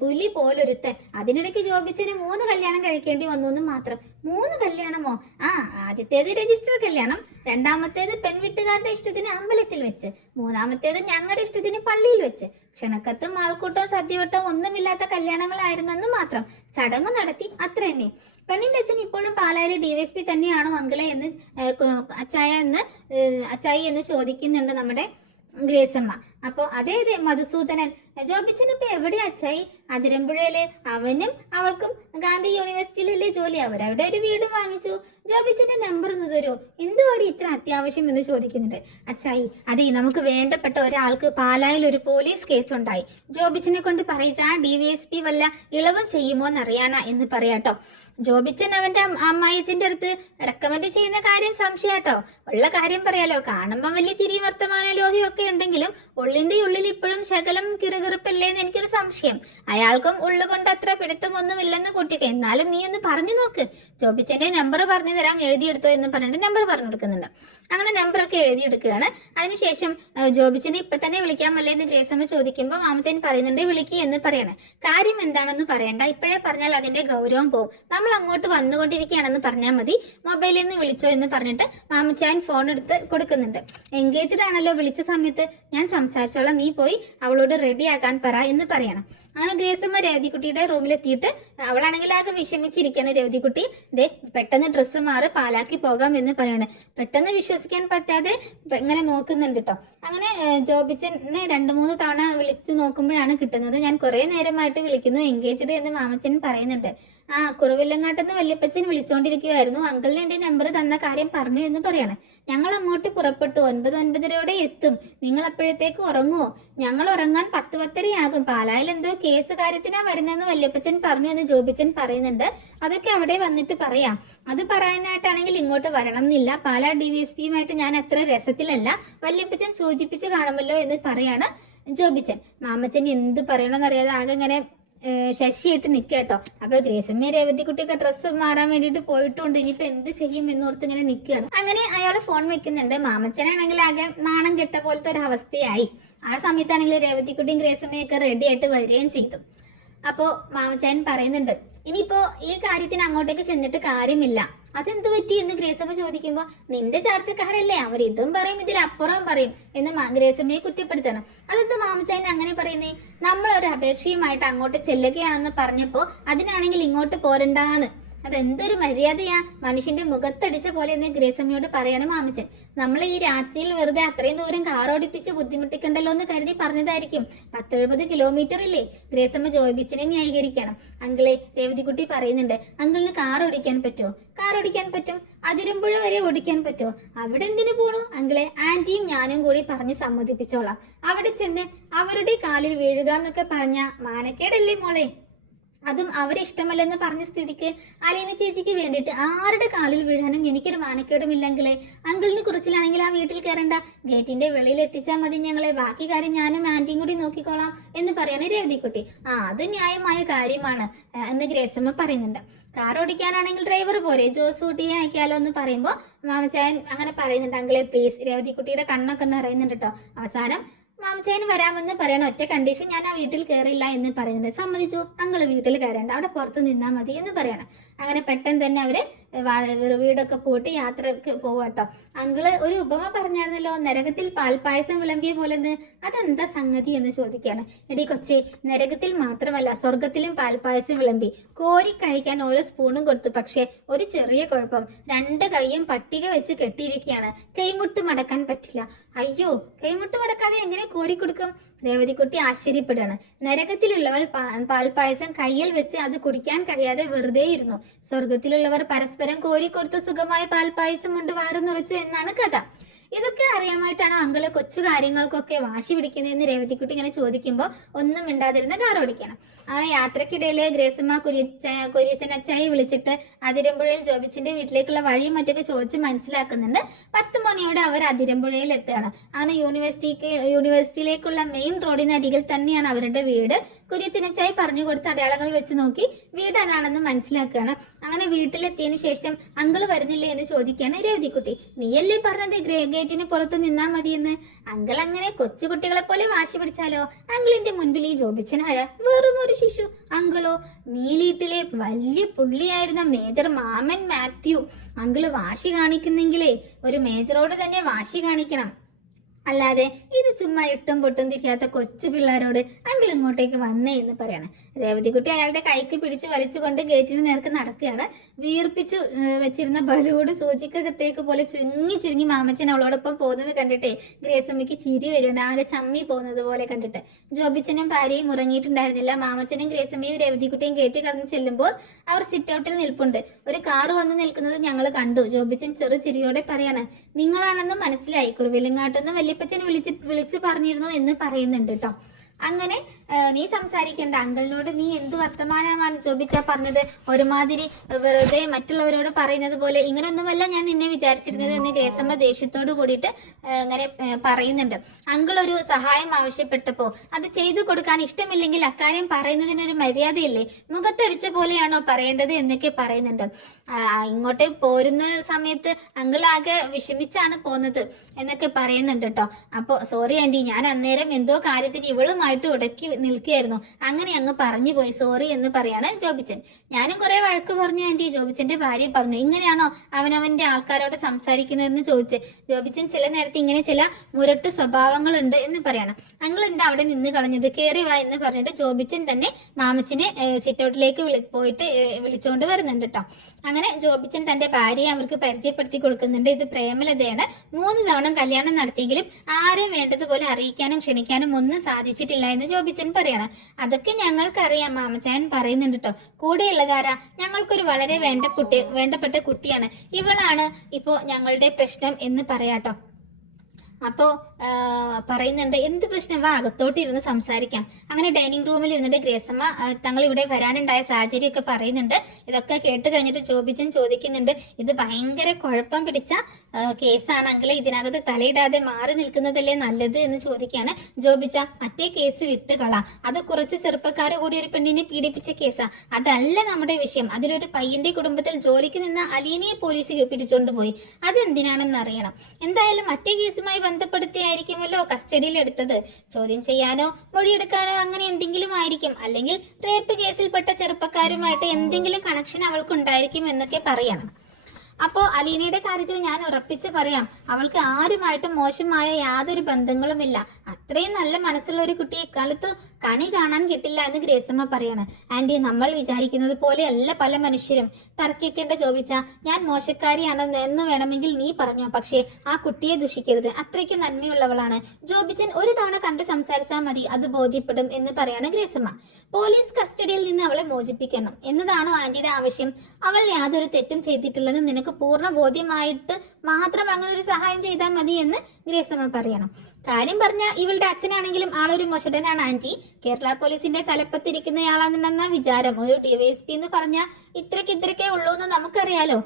പുലി പോലൊരുത്തൻ. അതിനിടയ്ക്ക് ജോബിച്ചന് 3 കല്യാണം കഴിക്കേണ്ടി വന്നു എന്ന് മാത്രം. 3 കല്യാണമോ? ആ, ആദ്യത്തേത് രജിസ്റ്റർ കല്യാണം, രണ്ടാമത്തേത് പെൺവീട്ടുകാരുടെ ഇഷ്ടത്തിന് അമ്പലത്തിൽ വെച്ച്, മൂന്നാമത്തേത് ഞങ്ങളുടെ ഇഷ്ടത്തിന് പള്ളിയിൽ വെച്ച്. ക്ഷണക്കത്തും ആൾക്കൂട്ടവും സദ്യവട്ടവും ഒന്നുമില്ലാത്ത കല്യാണങ്ങളായിരുന്നെന്ന് മാത്രം. ചടങ്ങ് നടത്തി, അത്ര തന്നെ. പെണ്ണിന്റെ അച്ഛൻ ഇപ്പോഴും പാലായിലെ DYSP തന്നെയാണോ അങ്കിളെ എന്ന് അച്ചായി എന്ന് ചോദിക്കുന്നുണ്ട് നമ്മുടെ ഗ്രേസമ്മ. അപ്പോ അതെ അതെ മധുസൂദനൻ. ജോബിച്ചന് ഇപ്പൊ എവിടെയാ അച്ചായി? അതിരമ്പുഴയില്. അവനും അവൾക്കും ഗാന്ധി യൂണിവേഴ്സിറ്റിയിലല്ലേ ജോലി. അവരവിടെ ഒരു വീട് വാങ്ങിച്ചു. ജോബിച്ചന്റെ നമ്പർ ഒന്ന് തരുമോ? എന്തുവാടി ഇത്ര അത്യാവശ്യം എന്ന് ചോദിക്കുന്നുണ്ട്. അച്ചായി, അതെ, നമുക്ക് വേണ്ടപ്പെട്ട ഒരാൾക്ക് പാലായിൽ ഒരു പോലീസ് കേസ് ഉണ്ടായി. ജോബിച്ചനെ കൊണ്ട് പറയിച്ച ആ DYSP വല്ല ഇളവും ചെയ്യുമോ എന്നറിയാനാ എന്ന് പറയാട്ടോ. ജോബിച്ചൻ അവന്റെ അമ്മായിച്ചന്റെ അടുത്ത് റെക്കമെൻഡ് ചെയ്യുന്ന കാര്യം സംശയാട്ടോ. ഉള്ള കാര്യം പറയാലോ. കാണുമ്പം വലിയ ചിരി വർത്തമാന ലോഹിയൊക്കെ ഉണ്ടെങ്കിലും ഉള്ളിന്റെ ഉള്ളിൽ ഇപ്പോഴും ശകലം കിറുകിറുപ്പല്ലേന്ന് എനിക്കൊരു സംശയം. അയാൾക്കും ഉള്ളുകൊണ്ട് അത്ര പിടുത്തമൊന്നുമില്ലെന്ന് കുട്ടിക്ക്. എന്നാലും നീ ഒന്ന് പറഞ്ഞു നോക്ക്. ജോബിച്ചന്റെ നമ്പർ പറഞ്ഞു തരാം, എഴുതിയെടുത്തോ എന്ന് പറഞ്ഞിട്ട് നമ്പർ പറഞ്ഞു കൊടുക്കുന്നുണ്ട്. അങ്ങനെ നമ്പറൊക്കെ എഴുതിയെടുക്കുകയാണ്. അതിനുശേഷം ജോബിച്ചനെ ഇപ്പൊ തന്നെ വിളിക്കാമല്ലേ എന്ന് ഗ്രേസമ്മ ചോദിക്കുമ്പോൾ മാമച്ചൻ പറയുന്നുണ്ട് വിളിക്കുക എന്ന് പറയണേ. കാര്യം എന്താണെന്ന് പറയണ്ട, ഇപ്പോഴേ പറഞ്ഞാൽ അതിന്റെ ഗൗരവം പോവും. നമ്മൾ അങ്ങോട്ട് വന്നുകൊണ്ടിരിക്കുകയാണെന്ന് പറഞ്ഞാൽ മതി. മൊബൈലിൽ നിന്ന് വിളിച്ചോ എന്ന് പറഞ്ഞിട്ട് മാമച്ചാൻ ഫോൺ എടുത്ത് കൊടുക്കുന്നുണ്ട്. എൻഗേജ്ഡ് ആണല്ലോ, വിളിച്ച സമയത്ത് ഞാൻ സംസാരിച്ചോളാം, നീ പോയി അവളോട് റെഡി ആക്കാൻ പറ എന്ന് പറയണം. അങ്ങനെ ഗ്രേസമ്മ രവതിക്കുട്ടിയുടെ റൂമിലെത്തിയിട്ട് അവളാണെങ്കിൽ ആകെ വിഷമിച്ചിരിക്കുകയാണ്. രവതിക്കുട്ടി ദേ പെട്ടെന്ന് ഡ്രസ്സ് മാറി പാലാക്കി പോകാം എന്ന് പറയണേ. പെട്ടെന്ന് വിശ്വസിക്കാൻ പറ്റാതെ ഇങ്ങനെ നോക്കുന്നുണ്ട് കേട്ടോ. അങ്ങനെ ജോബിച്ചനെ 2-3 തവണ വിളിച്ച് നോക്കുമ്പോഴാണ് കിട്ടുന്നത്. ഞാൻ കുറെ നേരമായിട്ട് വിളിക്കുന്നു, എൻഗേജ്ഡ് എന്ന് മാമച്ചൻ പറയുന്നുണ്ട്. ആ, കുറവില്ലങ്ങാട്ടെന്ന് വല്യപ്പച്ചൻ വിളിച്ചോണ്ടിരിക്കുവായിരുന്നു. അങ്കിളിന് എന്റെ നമ്പർ തന്ന കാര്യം പറഞ്ഞു എന്ന് പറയണേ. ഞങ്ങൾ അങ്ങോട്ട് പുറപ്പെട്ടു. 9-9:30 എത്തും. നിങ്ങൾ അപ്പോഴത്തേക്ക് ഉറങ്ങുവോ? ഞങ്ങൾ ഉറങ്ങാൻ 10-10:30 പാലായിൽ എന്തോ കേസ് കാര്യത്തിനാ വരുന്നതെന്ന് വല്യപ്പച്ചൻ പറഞ്ഞു എന്ന് ജോബിച്ചൻ പറയുന്നുണ്ട്. അതൊക്കെ അവിടെ വന്നിട്ട് പറയാം. അത് പറയാനായിട്ടാണെങ്കിൽ ഇങ്ങോട്ട് വരണം എന്നില്ല. പാലാ DYSPയുമായിട്ട് ഞാൻ അത്ര രസത്തിലല്ല. വല്യപ്പച്ചൻ സൂചിപ്പിച്ചു കാണുമല്ലോ എന്ന് പറയാണ് ജോബിച്ചൻ. മാമച്ചൻ എന്ത് പറയണമെന്നറിയാതെ ആകെ ഇങ്ങനെ ശശിയായിട്ട് നിൽക്കട്ടോ. അപ്പൊ ഗ്രേസമ്മ രേവതിക്കുട്ടിയൊക്കെ ഡ്രസ്സ് മാറാൻ വേണ്ടിയിട്ട് പോയിട്ടുണ്ട്. ഇനിയിപ്പോ എന്ത് ചെയ്യും എന്നോർത്ത് ഇങ്ങനെ നിൽക്കുകയാണ്. അങ്ങനെ അയാൾ ഫോൺ വെക്കുന്നുണ്ട്. മാമച്ചനാണെങ്കിൽ ആകെ നാണം കെട്ട പോലത്തെ ഒരു അവസ്ഥയായി. ആ സമയത്താണെങ്കിൽ രേവതിക്കുട്ടിയും ഗ്രേസമ്മയൊക്കെ റെഡി ആയിട്ട് വരികയും ചെയ്തു. അപ്പോ മാമച്ചാൻ പറയുന്നുണ്ട്, ഇനിയിപ്പോ ഈ കാര്യത്തിന് അങ്ങോട്ടേക്ക് ചെന്നിട്ട് കാര്യമില്ല. അതെന്ത് പറ്റി എന്ന് ഗ്രേസമ്മ ചോദിക്കുമ്പോ, നിന്റെ ചർച്ചക്കാരല്ലേ, അവർ ഇതും പറയും ഇതിലപ്പുറവും പറയും എന്ന് ഗ്രേസമ്മയെ കുറ്റപ്പെടുത്തണം. അതെന്താ മാമച്ചാൻ അങ്ങനെ പറയുന്നേ? നമ്മളൊരു അപേക്ഷയുമായിട്ട് അങ്ങോട്ട് ചെല്ലുകയാണെന്ന് പറഞ്ഞപ്പോ അതിനാണെങ്കിൽ ഇങ്ങോട്ട് പോരണ്ടാന്ന്. അതെന്തൊരു മര്യാദയാ, മനുഷ്യന്റെ മുഖത്തടിച്ച പോലെ എന്ന് ഗ്രേസമ്മയോട് പറയണം മാമച്ചൻ. നമ്മൾ ഈ രാത്രിയിൽ വെറുതെ അത്രയും ദൂരം കാർ ഓടിപ്പിച്ച് ബുദ്ധിമുട്ടിക്കണ്ടല്ലോ എന്ന് കരുതി പറഞ്ഞതായിരിക്കും. 10-70 കിലോമീറ്റർ ഇല്ലേ? ഗ്രേസമ്മ ജോബിച്ചിനെ ന്യായീകരിക്കണം. അങ്കിളെ, രേവതിക്കുട്ടി പറയുന്നുണ്ട്, അങ്കിളിന് കാർ ഓടിക്കാൻ പറ്റുമോ? കാർ ഓടിക്കാൻ പറ്റും. അതിരമ്പുഴ വരെ ഓടിക്കാൻ പറ്റുമോ? അവിടെ എന്തിനു പോണു അങ്കിളെ? ആന്റിയും ഞാനും കൂടി പറഞ്ഞ് സമ്മതിപ്പിച്ചോളാം. അവിടെ ചെന്ന് അവരുടെ കാലിൽ വീഴുക എന്നൊക്കെ പറഞ്ഞ മാനക്കേടല്ലേ മോളെ? അതും അവരിഷ്ടമല്ലെന്ന് പറഞ്ഞ സ്ഥിതിക്ക് അലീന ചേച്ചിക്ക് വേണ്ടിയിട്ട് ആരുടെ കാലിൽ വീഴാനും എനിക്കൊരു മാനക്കേടുമില്ലെങ്കിലേ. അങ്കിളിനെ കുറിച്ചിലാണെങ്കിൽ ആ വീട്ടിൽ കയറണ്ട, ഗേറ്റിന്റെ വെളിയിൽ എത്തിച്ചാൽ മതി ഞങ്ങളെ. ബാക്കി കാര്യം ഞാനും ആന്റിയും കൂടി നോക്കിക്കോളാം എന്ന് പറയണ രേവതിക്കുട്ടി. അത് ന്യായമായ കാര്യമാണ് എന്ന് ഗ്രേസമ്മ പറയുന്നുണ്ട്. കാർ ഓടിക്കാനാണെങ്കിൽ ഡ്രൈവർ പോരെ, ജോസൂട്ടിയെ അയക്കാലോ എന്ന് പറയുമ്പോൾ മാമച്ചായൻ അങ്ങനെ പറയുന്നുണ്ട്, അങ്കിളെ പ്ലീസ്. രേവതിക്കുട്ടിയുടെ കണ്ണൊക്കെ നിറയുന്നുണ്ട് കേട്ടോ. അവസാനം മാമച്ചായൻ വരാമെന്ന് പറയണം, ഒറ്റ കണ്ടീഷൻ, ഞാൻ ആ വീട്ടിൽ കയറില്ല എന്ന് പറയുന്നുണ്ട്. സമ്മതിച്ചു, അങ്ങള് വീട്ടിൽ കയറേണ്ട, അവിടെ പുറത്ത് നിന്നാൽ മതി എന്ന് പറയണം. അങ്ങനെ പെട്ടെന്ന് തന്നെ അവര് വീടൊക്കെ പൂട്ടി യാത്രക്ക് പോവാട്ടോ. അങ്കിള് ഒരു ഉപമ പറഞ്ഞായിരുന്നല്ലോ, നരകത്തിൽ പാൽപ്പായസം വിളമ്പിയ പോലെന്ന്. അതെന്താ സംഗതി എന്ന് ചോദിക്കുകയാണ്. എടി കൊച്ചേ, നരകത്തിൽ മാത്രമല്ല സ്വർഗത്തിലും പാൽപ്പായസം വിളമ്പി, കോരി കഴിക്കാൻ ഓരോ സ്പൂണും കൊടുത്തു. പക്ഷെ ഒരു ചെറിയ കുഴപ്പം, 2 കൈയും പട്ടിക വെച്ച് കെട്ടിയിരിക്കുകയാണ്, കൈമുട്ട് മടക്കാൻ പറ്റില്ല. അയ്യോ, കൈമുട്ട് മടക്കാതെ എങ്ങനെ കോരി കൊടുക്കും? രേവതിക്കുട്ടി ആശ്ചര്യപ്പെടുകയാണ്. നരകത്തിലുള്ളവർ പാൽപ്പായസം കയ്യിൽ വെച്ച് അത് കുടിക്കാൻ കഴിയാതെ വെറുതെ ഇരുന്നു. സ്വർഗത്തിലുള്ളവർ പരസ്പരം കോരിക്കൊടുത്ത് സുഖമായി പാൽപ്പായസം കൊണ്ട് വയറു നിറച്ചു എന്നാണ് കഥ. ഇതൊക്കെ അറിയാമായിട്ടാണ് അങ്കിള് കൊച്ചു കാര്യങ്ങൾക്കൊക്കെ വാശി പിടിക്കുന്നതെന്ന് രേവതിക്കുട്ടി ഇങ്ങനെ ചോദിക്കുമ്പോൾ ഒന്നും മിണ്ടാതിരുന്ന കാർ ഓടിക്കണം. അങ്ങനെ യാത്രക്കിടയില് ഗ്രേസമ്മ കുര്യച്ചനച്ചായി വിളിച്ചിട്ട് അതിരമ്പുഴയിൽ ജോബിച്ചിന്റെ വീട്ടിലേക്കുള്ള വഴിയും മറ്റൊക്കെ ചോദിച്ച് മനസ്സിലാക്കുന്നുണ്ട്. 10 മണിയോടെ അവർ അതിരമ്പുഴയിൽ എത്തുകയാണ്. അങ്ങനെ യൂണിവേഴ്സിറ്റിയിലേക്കുള്ള മെയിൻ റോഡിനരികിൽ തന്നെയാണ് അവരുടെ വീട്. കുര്യച്ചനച്ചായി പറഞ്ഞു കൊടുത്ത അടയാളങ്ങൾ വെച്ച് നോക്കി വീട് അതാണെന്ന് മനസ്സിലാക്കുകയാണ്. അങ്ങനെ വീട്ടിലെത്തിയതിനു ശേഷം അങ്കിള് വരുന്നില്ലേ എന്ന് ചോദിക്കുകയാണ് രേവതിക്കുട്ടി. നീയല്ലേ പറഞ്ഞത് ഗേറ്റിന് പുറത്ത് നിന്നാ മതിയെന്ന്? അങ്കിൾ അങ്ങനെ കൊച്ചുകുട്ടികളെ പോലെ വാശി പിടിച്ചാലോ? അങ്കിളിന്റെ മുൻപിൽ ഈ ജോബിച്ചനാരാ? വെറും ഒരു ശിശു. അങ്കിളോ മീലീട്ടിലെ വലിയ പുള്ളിയായിരുന്ന മേജർ മാമൻ മാത്യു. അങ്കിള് വാശി കാണിക്കുന്നെങ്കിലേ ഒരു മേജറോട് തന്നെ വാശി കാണിക്കണം, അല്ലാതെ ഇത് ചുമ്മാ ഇട്ടും പൊട്ടും തിരിയാത്ത കൊച്ചു പിള്ളേരോട് അങ്കിൾ ഇങ്ങോട്ടേക്ക് വന്നേ എന്ന് പറയാണ്. രേവതിക്കുട്ടി അയാളുടെ കൈക്ക് പിടിച്ച് വലിച്ചുകൊണ്ട് ഗേറ്റിന് നേർക്ക് നടക്കുകയാണ്. വീർപ്പിച്ചു വെച്ചിരുന്ന ബലൂട് സൂചിക്കകത്തേക്ക് പോലെ ചുരുങ്ങി മാമച്ചൻ അവളോടൊപ്പം പോകുന്നത് കണ്ടിട്ടേ ഗ്രേസമ്മയ്ക്ക് ചിരി വരുന്നുണ്ട്, ആകെ ചമ്മി പോകുന്നത് പോലെ കണ്ടിട്ട്. ജോബിച്ചനും ഭാര്യയും ഉറങ്ങിയിട്ടുണ്ടായിരുന്നില്ല. മാമച്ചനും ഗ്രേസമ്മയും രേവതിക്കുട്ടിയും ഗേറ്റ് കടന്ന് ചെല്ലുമ്പോൾ അവർ സിറ്റ് ഔട്ടിൽ നിൽപ്പുണ്ട്. ഒരു കാറ് വന്ന് നിൽക്കുന്നത് ഞങ്ങൾ കണ്ടു. ജോബിച്ചൻ ചെറു ചിരിയോടെ പറയാണ്, നിങ്ങളാണെന്ന് മനസ്സിലായി, കുറുവിലങ്ങാട്ടെന്ന് വല്യപ്പച്ചൻ വിളിച്ചു പറഞ്ഞിരുന്നു എന്ന് പറയുന്നുണ്ട് കേട്ടോ. അങ്ങനെ നീ സംസാരിക്കണ്ട, അങ്കിളിനോട് നീ എന്ത് വർത്തമാനമാണ് ജോബിച്ച പറഞ്ഞത്? ഒരുമാതിരി വെറുതെ മറ്റുള്ളവരോട് പറയുന്നത് പോലെ. ഇങ്ങനൊന്നുമല്ല ഞാൻ നിന്നെ വിചാരിച്ചിരുന്നത് എന്ന് ഗ്രേസമ്മ ദേഷ്യത്തോട് കൂടിയിട്ട് ഇങ്ങനെ പറയുന്നുണ്ട്. അങ്കിൾ ഒരു സഹായം ആവശ്യപ്പെട്ടപ്പോൾ അത് ചെയ്തു കൊടുക്കാൻ ഇഷ്ടമില്ലെങ്കിൽ അക്കാര്യം പറയുന്നതിനൊരു മര്യാദയില്ലേ? മുഖത്തടിച്ച പോലെയാണോ പറയേണ്ടത് എന്നൊക്കെ പറയുന്നുണ്ട്. ഇങ്ങോട്ട് പോരുന്ന സമയത്ത് അങ്കിൾ ആകെ വിഷമിച്ചാണ് പോന്നത് എന്നൊക്കെ പറയുന്നുണ്ട് കേട്ടോ. അപ്പോൾ സോറി ആൻറ്റി, ഞാൻ അന്നേരം എന്തോ കാര്യത്തിന് ഇവളുമായിട്ട് ഉടക്കി നിൽക്കുകയായിരുന്നു, അങ്ങനെ അങ്ങ് പറഞ്ഞു പോയി, സോറി എന്ന് പറയാണ് ജോബിച്ചൻ. ഞാനും കുറെ വഴക്ക് പറഞ്ഞു ആൻറ്റി. ജോബിച്ചന്റെ ഭാര്യ പറഞ്ഞു, ഇങ്ങനെയാണോ അവനവന്റെ ആൾക്കാരോട് സംസാരിക്കുന്നതെന്ന് ചോദിച്ച്. ജോബിച്ചൻ ചില നേരത്തെ ഇങ്ങനെ ചില മുരട്ടു സ്വഭാവങ്ങളുണ്ട് എന്ന് പറയണം. അങ്കിൾ എന്താ അവിടെ നിന്ന് കളഞ്ഞത്, കയറി വാ എന്ന് പറഞ്ഞിട്ട് ജോബിച്ചൻ തന്നെ മാമച്ചനെ സിറ്റൗട്ടിലേക്ക് പോയിട്ട് വിളിച്ചുകൊണ്ട് വരുന്നുണ്ട് കേട്ടോ. അങ്ങനെ ജോബിച്ചൻ തന്റെ ഭാര്യയെ അവർക്ക് പരിചയപ്പെടുത്തി കൊടുക്കുന്നുണ്ട്. ഇത് പ്രേമലതയാണ്. 3 തവണ കല്യാണം നടത്തിയെങ്കിലും ആരെയും വേണ്ടതുപോലെ അറിയിക്കാനും ക്ഷണിക്കാനും ഒന്നും സാധിച്ചിട്ടില്ല എന്ന് ജോബിച്ചൻ പറയണം. അതൊക്കെ ഞങ്ങൾക്കറിയാം, മാമച്ചായൻ പറയുന്നുണ്ട് കേട്ടോ. കൂടെയുള്ളതാരാ? ഞങ്ങൾക്കൊരു വളരെ വേണ്ടപ്പെട്ട കുട്ടിയാണ്, ഇവളാണ് ഇപ്പോ ഞങ്ങളുടെ പ്രശ്നം എന്ന് പറയാട്ടോ. അപ്പോൾ പറയുന്നുണ്ട്, എന്ത് പ്രശ്നം, വാ അകത്തോട്ട് ഇരുന്ന് സംസാരിക്കാം. അങ്ങനെ ഡൈനിങ് റൂമിൽ ഇരുന്നിട്ട് ഗ്രേസമ്മ തങ്ങൾ ഇവിടെ വരാനുണ്ടായ സാഹചര്യമൊക്കെ പറയുന്നുണ്ട്. ഇതൊക്കെ കേട്ട് കഴിഞ്ഞിട്ട് ജോബിച്ചൻ ചോദിക്കുന്നുണ്ട്, ഇത് ഭയങ്കര കുഴപ്പം പിടിച്ച കേസാണ് അങ്കിളെ, ഇതിനകത്ത് തലയിടാതെ മാറി നിൽക്കുന്നതല്ലേ നല്ലത് എന്ന് ചോദിക്കുകയാണ്. ജോബിച്ച, മറ്റേ കേസ് വിട്ടുകള, അത് കുറച്ച് ചെറുപ്പക്കാരെ കൂടി ഒരു പെണ്ണിനെ പീഡിപ്പിച്ച കേസാ, അതല്ല നമ്മുടെ വിഷയം. അതിലൊരു പയ്യന്റെ കുടുംബത്തിൽ ജോലിക്ക് നിന്ന അലീനയെ പോലീസ് പിടിച്ചോണ്ട് പോയി, അതെന്തിനാണെന്ന് അറിയണം. എന്തായാലും മറ്റേ കേസുമായി ബന്ധപ്പെടുത്തിയായിരിക്കുമല്ലോ കസ്റ്റഡിയിൽ എടുത്തത്. ചോദ്യം ചെയ്യാനോ മൊഴിയെടുക്കാനോ അങ്ങനെ എന്തെങ്കിലും ആയിരിക്കും, അല്ലെങ്കിൽ റേപ്പ് കേസിൽപ്പെട്ട ചെറുപ്പക്കാരുമായിട്ട് എന്തെങ്കിലും കണക്ഷൻ അവൾക്കുണ്ടായിരിക്കും എന്നൊക്കെ പറയണം. അപ്പോൾ അലീനയുടെ കാര്യത്തിൽ ഞാൻ ഉറപ്പിച്ച് പറയാം, അവൾക്ക് ആരുമായിട്ടും മോശമായ യാതൊരു ബന്ധങ്ങളുമില്ല. അത്രയും നല്ല മനസ്സുള്ള ഒരു കുട്ടി ഇക്കാലത്ത് കണി കാണാൻ കിട്ടില്ല എന്ന് ഗ്രേസമ്മ പറയാണ്. ആന്റി, നമ്മൾ വിചാരിക്കുന്നത് പോലെയല്ല പല മനുഷ്യരും. തർക്കിക്കേണ്ട ജോബിച്ച, ഞാൻ മോശക്കാരിയാണെന്ന് എന്ന് വേണമെങ്കിൽ നീ പറഞ്ഞോ, പക്ഷേ ആ കുട്ടിയെ ദുഷിക്കരുത്, അത്രയ്ക്ക് നന്മയുള്ളവളാണ്. ജോബിച്ചൻ ഒരു തവണ കണ്ട് സംസാരിച്ചാൽ മതി, അത് ബോധ്യപ്പെടും എന്ന് പറയാണ് ഗ്രേസമ്മ. പോലീസ് കസ്റ്റഡിയിൽ നിന്ന് അവളെ മോചിപ്പിക്കണം എന്നതാണോ ആന്റിയുടെ ആവശ്യം? അവൾ യാതൊരു തെറ്റും ചെയ്തിട്ടില്ലെന്ന് നിനക്ക് പൂർണ്ണ മാത്രം അങ്ങനെ ഒരു സഹായം ചെയ്താൽ മതി എന്ന് ഗ്രേസമ്മ പറയണം. കാര്യം പറഞ്ഞാൽ ഇവളുടെ അച്ഛനാണെങ്കിലും ആളൊരു മൊഷടനാണ് ആന്റി. കേരള പോലീസിന്റെ തലപ്പത്തിരിക്കുന്നയാളാണെന്ന വിചാരം. ഒരു DYSP എന്ന് പറഞ്ഞാൽ ഇത്രയ്ക്കേ ഉള്ളൂ എന്ന് നമുക്കറിയാലോ.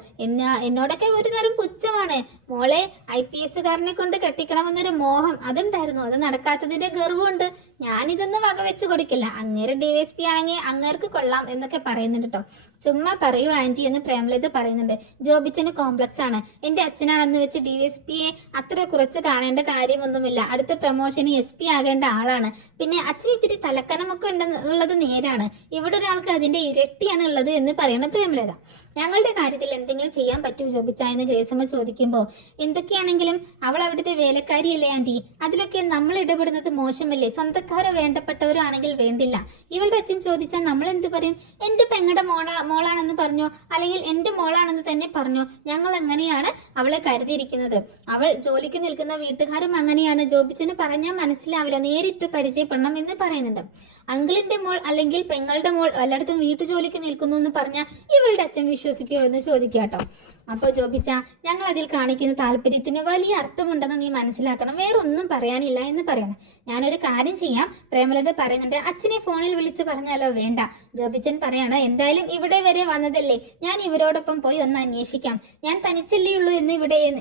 എന്നോടൊക്കെ ഒരു തരം പുച്ഛമാണ്. മോളെ IPS കാരനെ കൊണ്ട് കെട്ടിക്കണമെന്നൊരു മോഹം അതുണ്ടായിരുന്നു. അത് നടക്കാത്തതിന്റെ ഗർവമുണ്ട്. ഞാനിതൊന്നും വകവെച്ച് കൊടുക്കില്ല. അങ്ങേരെ DYSP ആണെങ്കിൽ അങ്ങേർക്ക് കൊള്ളാം എന്നൊക്കെ പറയുന്നുണ്ട് കേട്ടോ. ചുമ്മാ പറയൂ ആന്റി എന്ന് പ്രേമലത പറയുന്നുണ്ട്. ജോബിച്ചന് കോംപ്ലക്സ് ആണ്. എന്റെ അച്ഛനാണെന്ന് വെച്ച് DYSPയെ അത്ര കുറച്ച് കാണേണ്ട കാര്യമൊന്നുമില്ല. അടുത്ത പ്രൊമോഷന് SP ആകേണ്ട ആളാണ്. പിന്നെ അച്ഛന് ഇത്തിരി തലക്കനമൊക്കെ ഉള്ളത് നേരാണ്. ഇവിടെ ഒരാൾക്ക് അതിന്റെ ഇരട്ടിയാണ് ഉള്ളത് എന്ന് പറയണ പ്രേമലത. ഞങ്ങളുടെ കാര്യത്തിൽ എന്തെങ്കിലും ചെയ്യാൻ പറ്റുമോ ജോബിച്ച എന്ന് ഗ്രേസമ്മ ചോദിക്കുമ്പോൾ, എന്തൊക്കെയാണെങ്കിലും അവൾ അവിടുത്തെ വേലക്കാരിയല്ലേ ആന്റി, അതിലൊക്കെ നമ്മൾ ഇടപെടുന്നത് മോശമല്ലേ? സ്വന്തക്കാരോ വേണ്ടപ്പെട്ടവരോ ആണെങ്കിൽ വേണ്ടില്ല. ഇവളുടെ അച്ഛൻ ചോദിച്ചാൽ നമ്മൾ എന്ത് പറയും? എന്റെ പെങ്ങളുടെ മോളാണെന്ന് പറഞ്ഞോ, അല്ലെങ്കിൽ എന്റെ മോളാണെന്ന് തന്നെ പറഞ്ഞോ. ഞങ്ങൾ അങ്ങനെയാണ് അവളെ കരുതിയിരിക്കുന്നത്. അവൾ ജോലിക്ക് നിൽക്കുന്ന വീട്ടുകാരും അങ്ങനെയാണ്. ജോബിച്ചന് പറഞ്ഞാൽ മനസ്സിലാവില്ല, നേരിട്ട് പരിചയപ്പെടണം എന്ന് പറയുന്നുണ്ട്. അങ്കിളിന്റെ മോൾ അല്ലെങ്കിൽ പെങ്ങളുടെ മോൾ എല്ലായിടത്തും വീട്ടുജോലിക്ക് നിൽക്കുന്നു എന്ന് പറഞ്ഞാൽ ഇവളുടെ അച്ഛൻ വിശ്വസിക്കുമോ എന്ന് ചോദിക്കാട്ടോ. അപ്പോൾ ജോബിച്ച, ഞങ്ങൾ അതിൽ കാണിക്കുന്ന താല്പര്യത്തിന് വലിയ അർത്ഥമുണ്ടെന്ന് നീ മനസ്സിലാക്കണം. വേറെ ഒന്നും പറയാനില്ല എന്ന് പറയണം. ഞാനൊരു കാര്യം ചെയ്യാം, പ്രേമലത പറയുന്നുണ്ട്. അച്ഛനെ ഫോണിൽ വിളിച്ച് പറഞ്ഞാലോ? വേണ്ട. ജോബിച്ചൻ പറയാണ്, എന്തായാലും ഇവിടെ വരെ വന്നതല്ലേ, ഞാൻ ഇവരോടൊപ്പം പോയി ഒന്ന് അന്വേഷിക്കാം. ഞാൻ തനിച്ചല്ലേ ഉള്ളൂ എന്ന്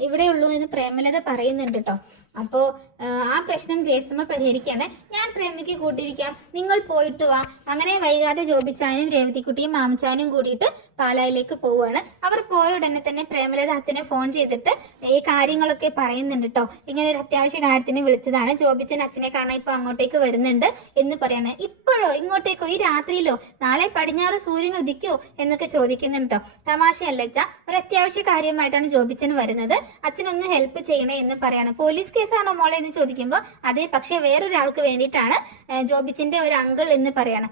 ഇവിടെ ഉള്ളൂ എന്ന് പ്രേമലത പറയുന്നുണ്ട് കേട്ടോ. അപ്പോൾ ആ പ്രശ്നം ഗ്രേസമ്മ പരിഹരിക്കാണ്. ഞാൻ പ്രേമയ്ക്ക് കൂട്ടിയിരിക്കാം, നിങ്ങൾ പോയിട്ട് വാ. അങ്ങനെ വൈകാതെ ജോബിച്ചാനും രേവതിക്കുട്ടിയും മാമച്ചാനും കൂടിയിട്ട് പാലായിലേക്ക് പോവുകയാണ്. അവർ പോയ ഉടനെ തന്നെ പ്രേമലത അച്ഛനെ ഫോൺ ചെയ്തിട്ട് ഈ കാര്യങ്ങളൊക്കെ പറയുന്നുണ്ട് കേട്ടോ. ഇങ്ങനെ ഒരു അത്യാവശ്യ കാര്യത്തിന് വിളിച്ചതാണ്. ജോബിച്ചൻ അച്ഛനെ കാണാൻ ഇപ്പൊ അങ്ങോട്ടേക്ക് വരുന്നുണ്ട് എന്ന് പറയാണ്. ഇപ്പോഴോ? ഇങ്ങോട്ടേക്കോ? ഈ രാത്രിയിലോ? നാളെ പടിഞ്ഞാറ് സൂര്യൻ ഉദിക്കോ എന്നൊക്കെ ചോദിക്കുന്നുണ്ട് കേട്ടോ. തമാശയല്ല അച്ഛാ, ഒരു അത്യാവശ്യ കാര്യമായിട്ടാണ് ജോബിച്ചൻ വരുന്നത്. അച്ഛനൊന്ന് ഹെൽപ്പ് ചെയ്യണേ എന്ന് പറയാണ്. പോലീസ് കേസാണോ മോളെ എന്ന് ചോദിക്കുമ്പോൾ, അതെ, പക്ഷെ വേറൊരാൾക്ക് വേണ്ടിയിട്ടാണ്, ജോബിച്ചിന്റെ ഒരു അങ്കിൾ എന്ന് പറയാണ്.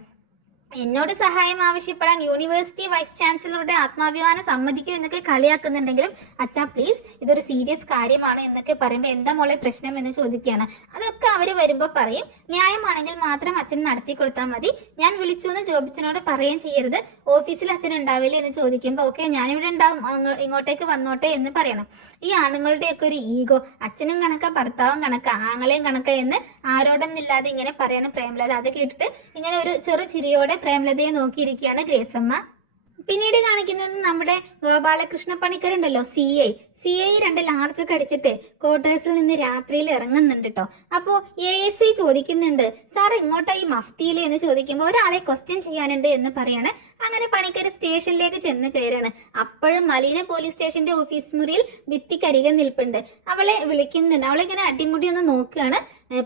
എന്നോട് സഹായം ആവശ്യപ്പെടാൻ യൂണിവേഴ്സിറ്റി വൈസ് ചാൻസലറുടെ ആത്മാഭിമാനം സമ്മതിക്കും എന്നൊക്കെ കളിയാക്കുന്നുണ്ടെങ്കിലും അച്ഛാ പ്ലീസ്, ഇതൊരു സീരിയസ് കാര്യമാണ് എന്നൊക്കെ പറയുമ്പോൾ എന്താ മോളെ പ്രശ്നം എന്ന് ചോദിക്കുകയാണ്. അതൊക്കെ അവർ വരുമ്പോൾ പറയും. ന്യായമാണെങ്കിൽ മാത്രം അച്ഛൻ നടത്തി കൊടുത്താൽ മതി. ഞാൻ വിളിച്ചു എന്ന് ജോബിച്ചനോട് പറയുകയും ചെയ്യരുത്. ഓഫീസിൽ അച്ഛൻ ഉണ്ടാവില്ലേ എന്ന് ചോദിക്കുമ്പോൾ ഓക്കെ ഞാനിവിടെ ഉണ്ടാവും, ഇങ്ങോട്ടേക്ക് വന്നോട്ടെ എന്ന് പറയണം. ഈ ആണുങ്ങളുടെയൊക്കെ ഒരു ഈഗോ, അച്ഛനും കണക്കാ ഭർത്താവും കണക്കാ ആങ്ങളെയും കണക്കാ എന്ന് ആരോടൊന്നില്ലാതെ ഇങ്ങനെ പറയണം പ്രേമലത. അത് കേട്ടിട്ട് ഇങ്ങനെ ഒരു ചെറു ചിരിയോടെ പ്രേമലതയെ നോക്കിയിരിക്കുകയാണ് ഗ്രേസമ്മ. പിന്നീട് കാണിക്കുന്നത് നമ്മുടെ ഗോപാലകൃഷ്ണ പണിക്കരുണ്ടല്ലോ, CI 2 ലാർജൊക്കെ അടിച്ചിട്ട് ക്വാർട്ടേഴ്സിൽ നിന്ന് രാത്രിയിൽ ഇറങ്ങുന്നുണ്ട് കേട്ടോ. അപ്പോൾ ASI ചോദിക്കുന്നുണ്ട്, സാർ എങ്ങോട്ടാ ഈ മഫ്തിയിൽ എന്ന് ചോദിക്കുമ്പോൾ ഒരാളെ ക്വസ്റ്റ്യൻ ചെയ്യാനുണ്ട് എന്ന് പറയാണ്. അങ്ങനെ പണിക്കർ സ്റ്റേഷനിലേക്ക് ചെന്ന് കയറാണ്. അപ്പോഴും മലീന പോലീസ് സ്റ്റേഷന്റെ ഓഫീസ് മുറിയിൽ ഭിത്തിക്കരികെ നിൽപ്പുണ്ട്. അവളെ വിളിക്കുന്നുണ്ട്. അവളെ ഇങ്ങനെ അടിമുടി ഒന്ന് നോക്കുകയാണ്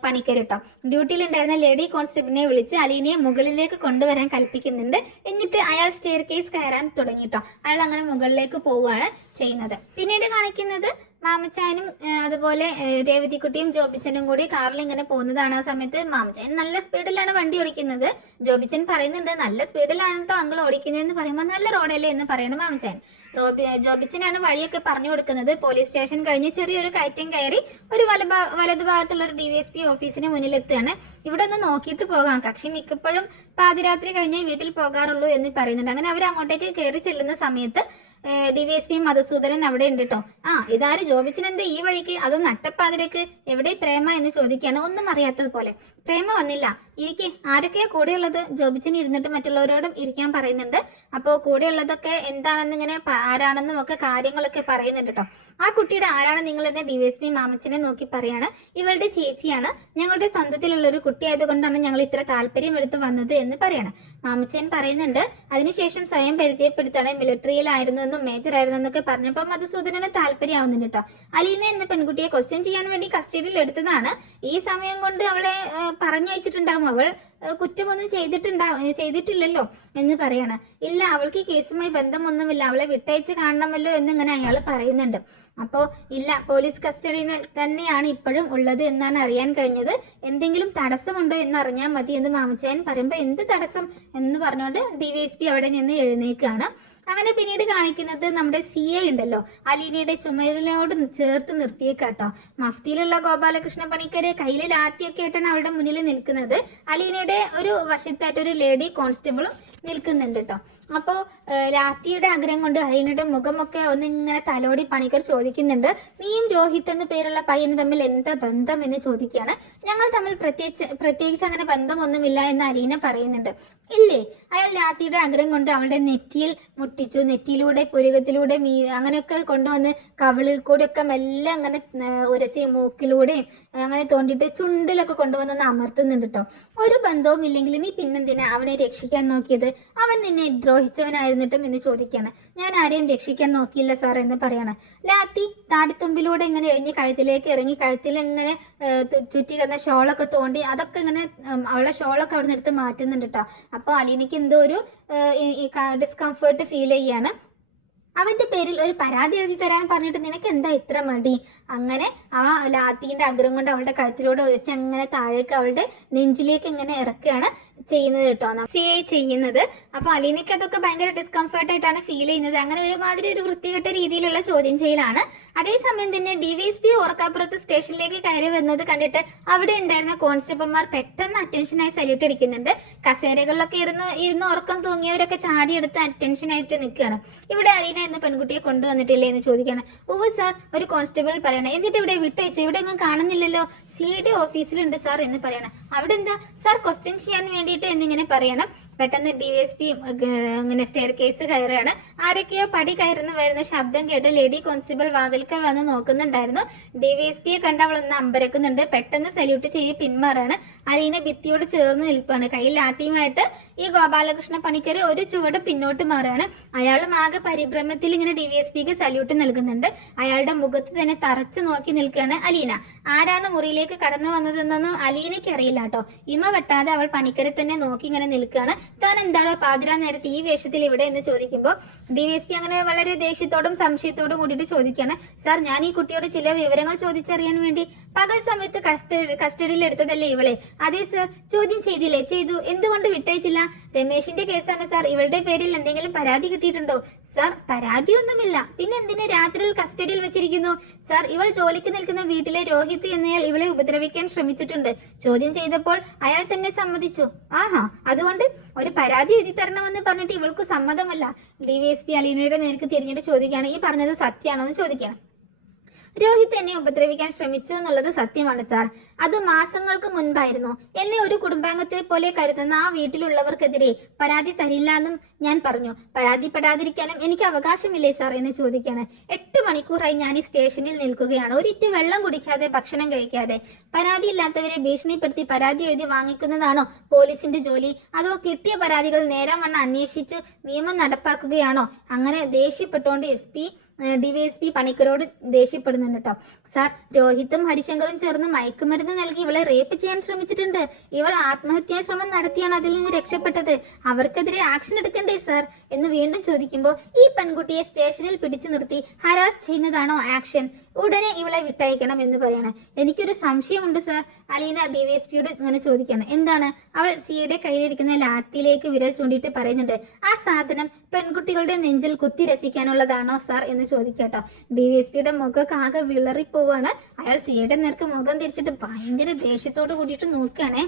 പണിക്കർ കേട്ടോ. ഡ്യൂട്ടിയിൽ ഉണ്ടായിരുന്ന ലേഡി കോൺസ്റ്റബിളിനെ വിളിച്ച് അലീനയെ മുകളിലേക്ക് കൊണ്ടുവരാൻ കൽപ്പിക്കുന്നുണ്ട്. എന്നിട്ട് അയാൾ സ്റ്റെയർ കേസ് കയറാൻ തുടങ്ങിട്ടോ. അയാൾ അങ്ങനെ മുകളിലേക്ക് പോവുകയാണ് ചെയ്യുന്നത്. പിന്നീട് കാണിക്കുന്നത് മാമച്ചാനും അതുപോലെ രേവതിക്കുട്ടിയും ജോബിച്ചനും കൂടി കാറിൽ ഇങ്ങനെ പോകുന്നതാണ്. ആ സമയത്ത് മാമച്ചാൻ നല്ല സ്പീഡിലാണ് വണ്ടി ഓടിക്കുന്നത്. ജോബിച്ചൻ പറയുന്നുണ്ട്, നല്ല സ്പീഡിലാണ് കേട്ടോ അങ്കിൾ ഓടിക്കുന്നതെന്ന് പറയുമ്പോൾ നല്ല റോഡല്ലേ എന്ന് പറയണം മാമച്ചാൻ. ജോബിച്ചനാണ് വഴിയൊക്കെ പറഞ്ഞു കൊടുക്കുന്നത്. പോലീസ് സ്റ്റേഷൻ കഴിഞ്ഞ് ചെറിയൊരു കയറ്റം കയറി ഒരു വലതു ഭാഗത്തുള്ള ഒരു DYSP ഓഫീസിന് മുന്നിലെത്തുകയാണ്. ഇവിടെ ഒന്ന് നോക്കിയിട്ട് പോകാം, കക്ഷി മിക്കപ്പോഴും പാതിരാത്രി കഴിഞ്ഞേ വീട്ടിൽ പോകാറുള്ളൂ എന്ന് പറയുന്നുണ്ട്. അങ്ങനെ അവർ അങ്ങോട്ടേക്ക് കയറി ചെല്ലുന്ന സമയത്ത് DYSP മധുസൂദനൻ അവിടെ ഉണ്ട് കേട്ടോ. ഇതാര് ജോബിച്ചൻ എന്താ ഈ വഴിക്ക്, അതും നട്ടപ്പാതിരക്ക്, എവിടെ പ്രേമ എന്ന് ചോദിക്കുകയാണ്. ഒന്നും അറിയാത്തതുപോലെ. പ്രേമ വന്നില്ല, ഇരിക്കെ. ആരൊക്കെയാ കൂടെയുള്ളത്? ജോബിച്ചൻ ഇരുന്നിട്ട് മറ്റുള്ളവരോടും ഇരിക്കാൻ പറയുന്നുണ്ട്. അപ്പോൾ കൂടെയുള്ളതൊക്കെ എന്താണെന്ന് ഇങ്ങനെ ആരാണെന്നും ഒക്കെ കാര്യങ്ങളൊക്കെ പറയുന്നുണ്ട് കേട്ടോ. ആ കുട്ടിയുടെ ആരാണ് നിങ്ങളെന്ന് DYSP മാമച്ചനെ നോക്കി പറയാണ്. ഇവളുടെ ചേച്ചിയാണ്, ഞങ്ങളുടെ സ്വന്തത്തിലുള്ള ഒരു കുട്ടിയായതുകൊണ്ടാണ് ഞങ്ങൾ ഇത്ര താല്പര്യം എടുത്ത് വന്നത് എന്ന് പറയണം. മാമച്ചൻ പറയുന്നുണ്ട്. അതിനുശേഷം സ്വയം പരിചയപ്പെടുത്താണ്. മിലിറ്ററിയിലായിരുന്നു എന്നും മേജർ ആയിരുന്നു എന്നൊക്കെ പറഞ്ഞപ്പോൾ മധുസൂദനന് താല്പര്യമാവുന്നുണ്ട് കേട്ടോ. അലീന എന്ന പെൺകുട്ടിയെ ക്വസ്റ്റ്യൻ ചെയ്യാൻ വേണ്ടി കസ്റ്റഡിയിൽ എടുത്തതാണ്. ഈ സമയം കൊണ്ട് അവളെ പറഞ്ഞയച്ചിട്ടുണ്ടാവും. അവൾ കുറ്റമൊന്നും ചെയ്തിട്ടില്ലല്ലോ എന്ന് പറയാണ്. ഇല്ല, അവൾക്ക് ഈ കേസുമായി ബന്ധമൊന്നുമില്ല, അവളെ വിട്ടയച്ച് കാണണമല്ലോ എന്നിങ്ങനെ അയാൾ പറയുന്നുണ്ട്. അപ്പോൾ ഇല്ല, പോലീസ് കസ്റ്റഡിയിൽ തന്നെയാണ് ഇപ്പോഴും ഉള്ളത് എന്നാണ് അറിയാൻ കഴിഞ്ഞത്. എന്തെങ്കിലും തടസ്സമുണ്ടോ എന്ന് അറിഞ്ഞാൽ മതി എന്ന് മാമച്ചായൻ പറയുമ്പോൾ എന്ത് തടസ്സം എന്ന് പറഞ്ഞുകൊണ്ട് DYSP അവിടെ നിന്ന് എഴുന്നേൽക്കുകയാണ്. അങ്ങനെ പിന്നീട് കാണിക്കുന്നത് നമ്മുടെ CI ഉണ്ടല്ലോ, അലീനയുടെ ചുമലിനോട് ചേർത്ത് നിർത്തിയേക്കാട്ടോ. മഫ്തിയിലുള്ള ഗോപാലകൃഷ്ണ പണിക്കര് കയ്യിൽ ലാത്തിയൊക്കെ ആയിട്ടാണ് അവളുടെ മുന്നിൽ നിൽക്കുന്നത്. അലീനയുടെ ഒരു വശത്തായിട്ട് ഒരു ലേഡി കോൺസ്റ്റബിളും നിൽക്കുന്നുണ്ട് കേട്ടോ. അപ്പോൾ രാത്രിയുടെ ആഗ്രഹം കൊണ്ട് അലീനയുടെ മുഖമൊക്കെ ഒന്നിങ്ങനെ തലോടി പണിക്കർ ചോദിക്കുന്നുണ്ട്, നീയും രോഹിത് എന്ന പേരുള്ള പയ്യന് തമ്മിൽ എന്താ ബന്ധം എന്ന് ചോദിക്കുകയാണ്. ഞങ്ങൾ തമ്മിൽ പ്രത്യേകിച്ച് അങ്ങനെ ബന്ധമൊന്നുമില്ല എന്ന് അലീന പറയുന്നുണ്ട്. ഇല്ലേ, അയാൾ രാത്രിയുടെ ആഗ്രഹം കൊണ്ട് അവളുടെ നെറ്റിയിൽ മുട്ടിച്ചു, നെറ്റിയിലൂടെ പുരുകത്തിലൂടെ അങ്ങനെയൊക്കെ കൊണ്ടുവന്ന് കവിളിൽ കൂടെയൊക്കെ മെല്ലെ അങ്ങനെ ഉരസി മൂക്കിലൂടെയും അങ്ങനെ തോണ്ടിയിട്ട് ചുണ്ടിലൊക്കെ കൊണ്ടുവന്ന് അമർത്തുന്നുണ്ട് കേട്ടോ. ഒരു ബന്ധവും ഇല്ലെങ്കിൽ നീ പിന്നെന്തിനാ അവനെ രക്ഷിക്കാൻ നോക്കിയത്? അവൻ നിന്നെ ദ്രോഹിച്ചവനായിരുന്നിട്ടും എന്ന് ചോദിക്കുകയാണ്. ഞാൻ ആരെയും രക്ഷിക്കാൻ നോക്കിയില്ല സാർ എന്ന് പറയാണ്. ലാത്തി താടിത്തുമ്പിലൂടെ ഇങ്ങനെ എഴിഞ്ഞ് കഴുത്തിലേക്ക് ഇറങ്ങി കഴുത്തിൽ ഇങ്ങനെ ചുറ്റി കിടന്ന ഷോളൊക്കെ തോണ്ടി അതൊക്കെ ഇങ്ങനെ അവളെ ഷോളൊക്കെ അവിടെ നിന്ന് എടുത്ത് മാറ്റുന്നുണ്ട് കേട്ടോ. അപ്പോൾ അലീനയ്ക്ക് എന്തോ ഒരു ഡിസ്കംഫേർട്ട് ഫീൽ ചെയ്യാണ്. അവന്റെ പേരിൽ ഒരു പരാതി എഴുതി തരാൻ പറഞ്ഞിട്ട് നിനക്ക് എന്താ ഇത്ര മടി? അങ്ങനെ ആ ലാത്തീൻ്റെ അഗ്രം കൊണ്ട് അവളുടെ കഴുത്തിലൂടെ ഒഴിച്ച് അങ്ങനെ താഴേക്ക് അവളുടെ നെഞ്ചിലേക്ക് ഇങ്ങനെ ഇറക്കുകയാണ് ചെയ്യുന്നത് കേട്ടോ, സിഐ ചെയ്യുന്നത്. അപ്പോൾ അലീനയ്ക്ക് അതൊക്കെ ഭയങ്കര ഡിസ്കംഫേർട്ട് ആയിട്ടാണ് ഫീൽ ചെയ്യുന്നത്. അങ്ങനെ ഒരുമാതിരി ഒരു വൃത്തികെട്ട രീതിയിലുള്ള ചോദ്യം ചെയ്യലാണ്. അതേസമയം തന്നെ DYSP ഓർക്കാപ്പുറത്ത് സ്റ്റേഷനിലേക്ക് കയറി വരുന്നത് കണ്ടിട്ട് അവിടെ ഉണ്ടായിരുന്ന കോൺസ്റ്റബിൾമാർ പെട്ടെന്ന് അറ്റൻഷനായി സല്യൂട്ട് അടിക്കുന്നുണ്ട്. കസേരകളിലൊക്കെ ഇരുന്ന് ഉറക്കം തൂങ്ങിയവരൊക്കെ ചാടിയെടുത്ത് അറ്റൻഷനായിട്ട് നിൽക്കുകയാണ്. ഇവിടെ അലീന എന്ന പെൺകുട്ടിയെ കൊണ്ടുവന്നിട്ടില്ലേ എന്ന് ചോദിക്കുകയാണ്. ഉവ്വ് സാർ, ഒരു കോൺസ്റ്റബിൾ പറയണം. എന്നിട്ട് ഇവിടെ വിട്ടയച്ചു, ഇവിടെ ഒന്നും കാണുന്നില്ലല്ലോ, CID ഓഫീസിലുണ്ട് സാർ എന്ന് പറയണം. അവിടെ എന്താ സാർ ക്വസ്റ്റ്യൻ ചെയ്യാൻ വേണ്ടിയിട്ട് എന്നിങ്ങനെ പറയണം. പെട്ടെന്ന് DYSP ഇങ്ങനെ സ്റ്റെയർ കേസ് കയറുകയാണ്. ആരൊക്കെയോ പടി കയറുന്ന വരുന്ന ശബ്ദം കേട്ട് ലേഡി കോൺസ്റ്റബിൾ വാതിൽക്കൽ വന്ന് നോക്കുന്നുണ്ടായിരുന്നു. DYSPയെ കണ്ട് അവൾ ഒന്ന് അമ്പരക്കുന്നുണ്ട്. പെട്ടെന്ന് സല്യൂട്ട് ചെയ്ത് പിന്മാറാണ്. അലീന ഭിത്തിയോട് ചേർന്ന് നിൽപ്പാണ്. കയ്യിൽ ആദ്യമായിട്ട് ഈ ഗോപാലകൃഷ്ണ പണിക്കർ ഒരു ചുവട് പിന്നോട്ട് മാറുകയാണ്. അയാളും ആകെ പരിഭ്രമത്തിൽ ഇങ്ങനെ DYSPക്ക് സല്യൂട്ട് നൽകുന്നുണ്ട്. അയാളുടെ മുഖത്ത് തന്നെ തറച്ചു നോക്കി നിൽക്കുകയാണ് അലീന. ആരാണ് മുറിയിലേക്ക് കടന്നു വന്നതെന്നൊന്നും അലീനയ്ക്ക് അറിയില്ല കേട്ടോ. ഇമ വെട്ടാതെ അവൾ പണിക്കരെ തന്നെ നോക്കി ഇങ്ങനെ നിൽക്കുകയാണ്. താൻ എന്താണോ പാതിരാ നേരത്തെ ഈ വേഷത്തിൽ ഇവിടെ എന്ന് ചോദിക്കുമ്പോൾ DYSP അങ്ങനെ വളരെ ദേഷ്യത്തോടും സംശയത്തോടും കൂടിയിട്ട് ചോദിക്കുകയാണ്. സാർ, ഞാൻ ഈ കുട്ടിയോട് ചില വിവരങ്ങൾ ചോദിച്ചറിയാൻ വേണ്ടി പകൽ സമയത്ത് കസ്റ്റഡിയിൽ എടുത്തതല്ലേ ഇവളെ? അതെ സാർ. ചോദ്യം ചെയ്തില്ലേ? ചെയ്തു. എന്തുകൊണ്ട് വിട്ടയച്ചില്ല? രമേശിന്റെ കേസാണ് സാർ. ഇവളുടെ പേരിൽ എന്തെങ്കിലും പരാതി കിട്ടിയിട്ടുണ്ടോ? സാർ, പരാതിയൊന്നുമില്ല. പിന്നെ എന്തിനെ രാത്രിയിൽ കസ്റ്റഡിയിൽ വെച്ചിരിക്കുന്നു? സാർ, ഇവൾ ജോലിക്ക് നിൽക്കുന്ന വീട്ടിലെ രോഹിത് എന്നയാൾ ഇവളെ ഉപദ്രവിക്കാൻ ശ്രമിച്ചിട്ടുണ്ട്. ചോദ്യം ചെയ്തപ്പോൾ അയാൾ തന്നെ സമ്മതിച്ചു. ആഹാ, അതുകൊണ്ട് ഒരു പരാതി എഴുതി തരണമെന്ന് പറഞ്ഞിട്ട് ഇവൾക്ക് സമ്മതമല്ല. DYSP അലീനയുടെ നേർക്ക് തിരിഞ്ഞിട്ട് ചോദിക്കുകയാണ്, ഈ പറഞ്ഞത് സത്യമാണോ എന്ന് ചോദിക്കണം. രോഹിത് എന്നെ ഉപദ്രവിക്കാൻ ശ്രമിച്ചു എന്നുള്ളത് സത്യമാണ് സാർ. അത് മാസങ്ങൾക്ക് മുൻപായിരുന്നു. എന്നെ ഒരു കുടുംബാംഗത്തെ പോലെ കരുതുന്ന ആ വീട്ടിലുള്ളവർക്കെതിരെ പരാതി തരില്ല എന്നും ഞാൻ പറഞ്ഞു. പരാതിപ്പെടാതിരിക്കാനും എനിക്ക് അവകാശമില്ലേ സാർ എന്ന് ചോദിക്കുകയാണ്. 8 മണിക്കൂറായി ഞാൻ ഈ സ്റ്റേഷനിൽ നിൽക്കുകയാണ്. ഒരിറ്റ് വെള്ളം കുടിക്കാതെ, ഭക്ഷണം കഴിക്കാതെ. പരാതിയില്ലാത്തവരെ ഭീഷണിപ്പെടുത്തി പരാതി എഴുതി വാങ്ങിക്കുന്നതാണോ പോലീസിന്റെ ജോലി? അതോ കിട്ടിയ പരാതികൾ നേരം വണ്ണം അന്വേഷിച്ച് നിയമം നടപ്പാക്കുകയാണോ? അങ്ങനെ ദേഷ്യപ്പെട്ടുകൊണ്ട് DYSP പണിക്കരോട് ദേഷ്യപ്പെടുന്നുണ്ട് കേട്ടോ. സാർ, രോഹിത്തും ഹരിശങ്കറും ചേർന്ന് മയക്കുമരുന്ന് നൽകി ഇവളെ റേപ്പ് ചെയ്യാൻ ശ്രമിച്ചിട്ടുണ്ട്. ഇവൾ ആത്മഹത്യാ ശ്രമം നടത്തിയാണ് അതിൽ നിന്ന് രക്ഷപ്പെട്ടത്. അവർക്കെതിരെ ആക്ഷൻ എടുക്കണ്ടേ സാർ എന്ന് വീണ്ടും ചോദിക്കുമ്പോൾ ഈ പെൺകുട്ടിയെ സ്റ്റേഷനിൽ പിടിച്ചു നിർത്തി ഹരാസ് ചെയ്യുന്നതാണോ ആക്ഷൻ? ഉടനെ ഇവളെ വിട്ടയക്കണം എന്ന് പറയണം. എനിക്കൊരു സംശയമുണ്ട് സാർ. അലീന DYSPയോട് ഇങ്ങനെ ചോദിക്കുകയാണ്. എന്താണ്? അവൾ സിയുടെ കയ്യിലിരിക്കുന്ന ലാത്തിയിലേക്ക് വിരൽ ചൂണ്ടിയിട്ട് പറയുന്നുണ്ട്. ആ സാധനം പെൺകുട്ടികളുടെ നെഞ്ചിൽ കുത്തി രസിക്കാനുള്ളതാണോ സാർ എന്ന് ചോദിക്കട്ടോ. DYSPയുടെ മുഖമൊക്കെ ആകെ വിളറിപ്പോവാണ്. അയാൾ സിയുടെ നേർക്ക് മുഖം തിരിച്ചിട്ട് ഭയങ്കര ദേഷ്യത്തോട് കൂടിയിട്ട് നോക്കുകയാണേ.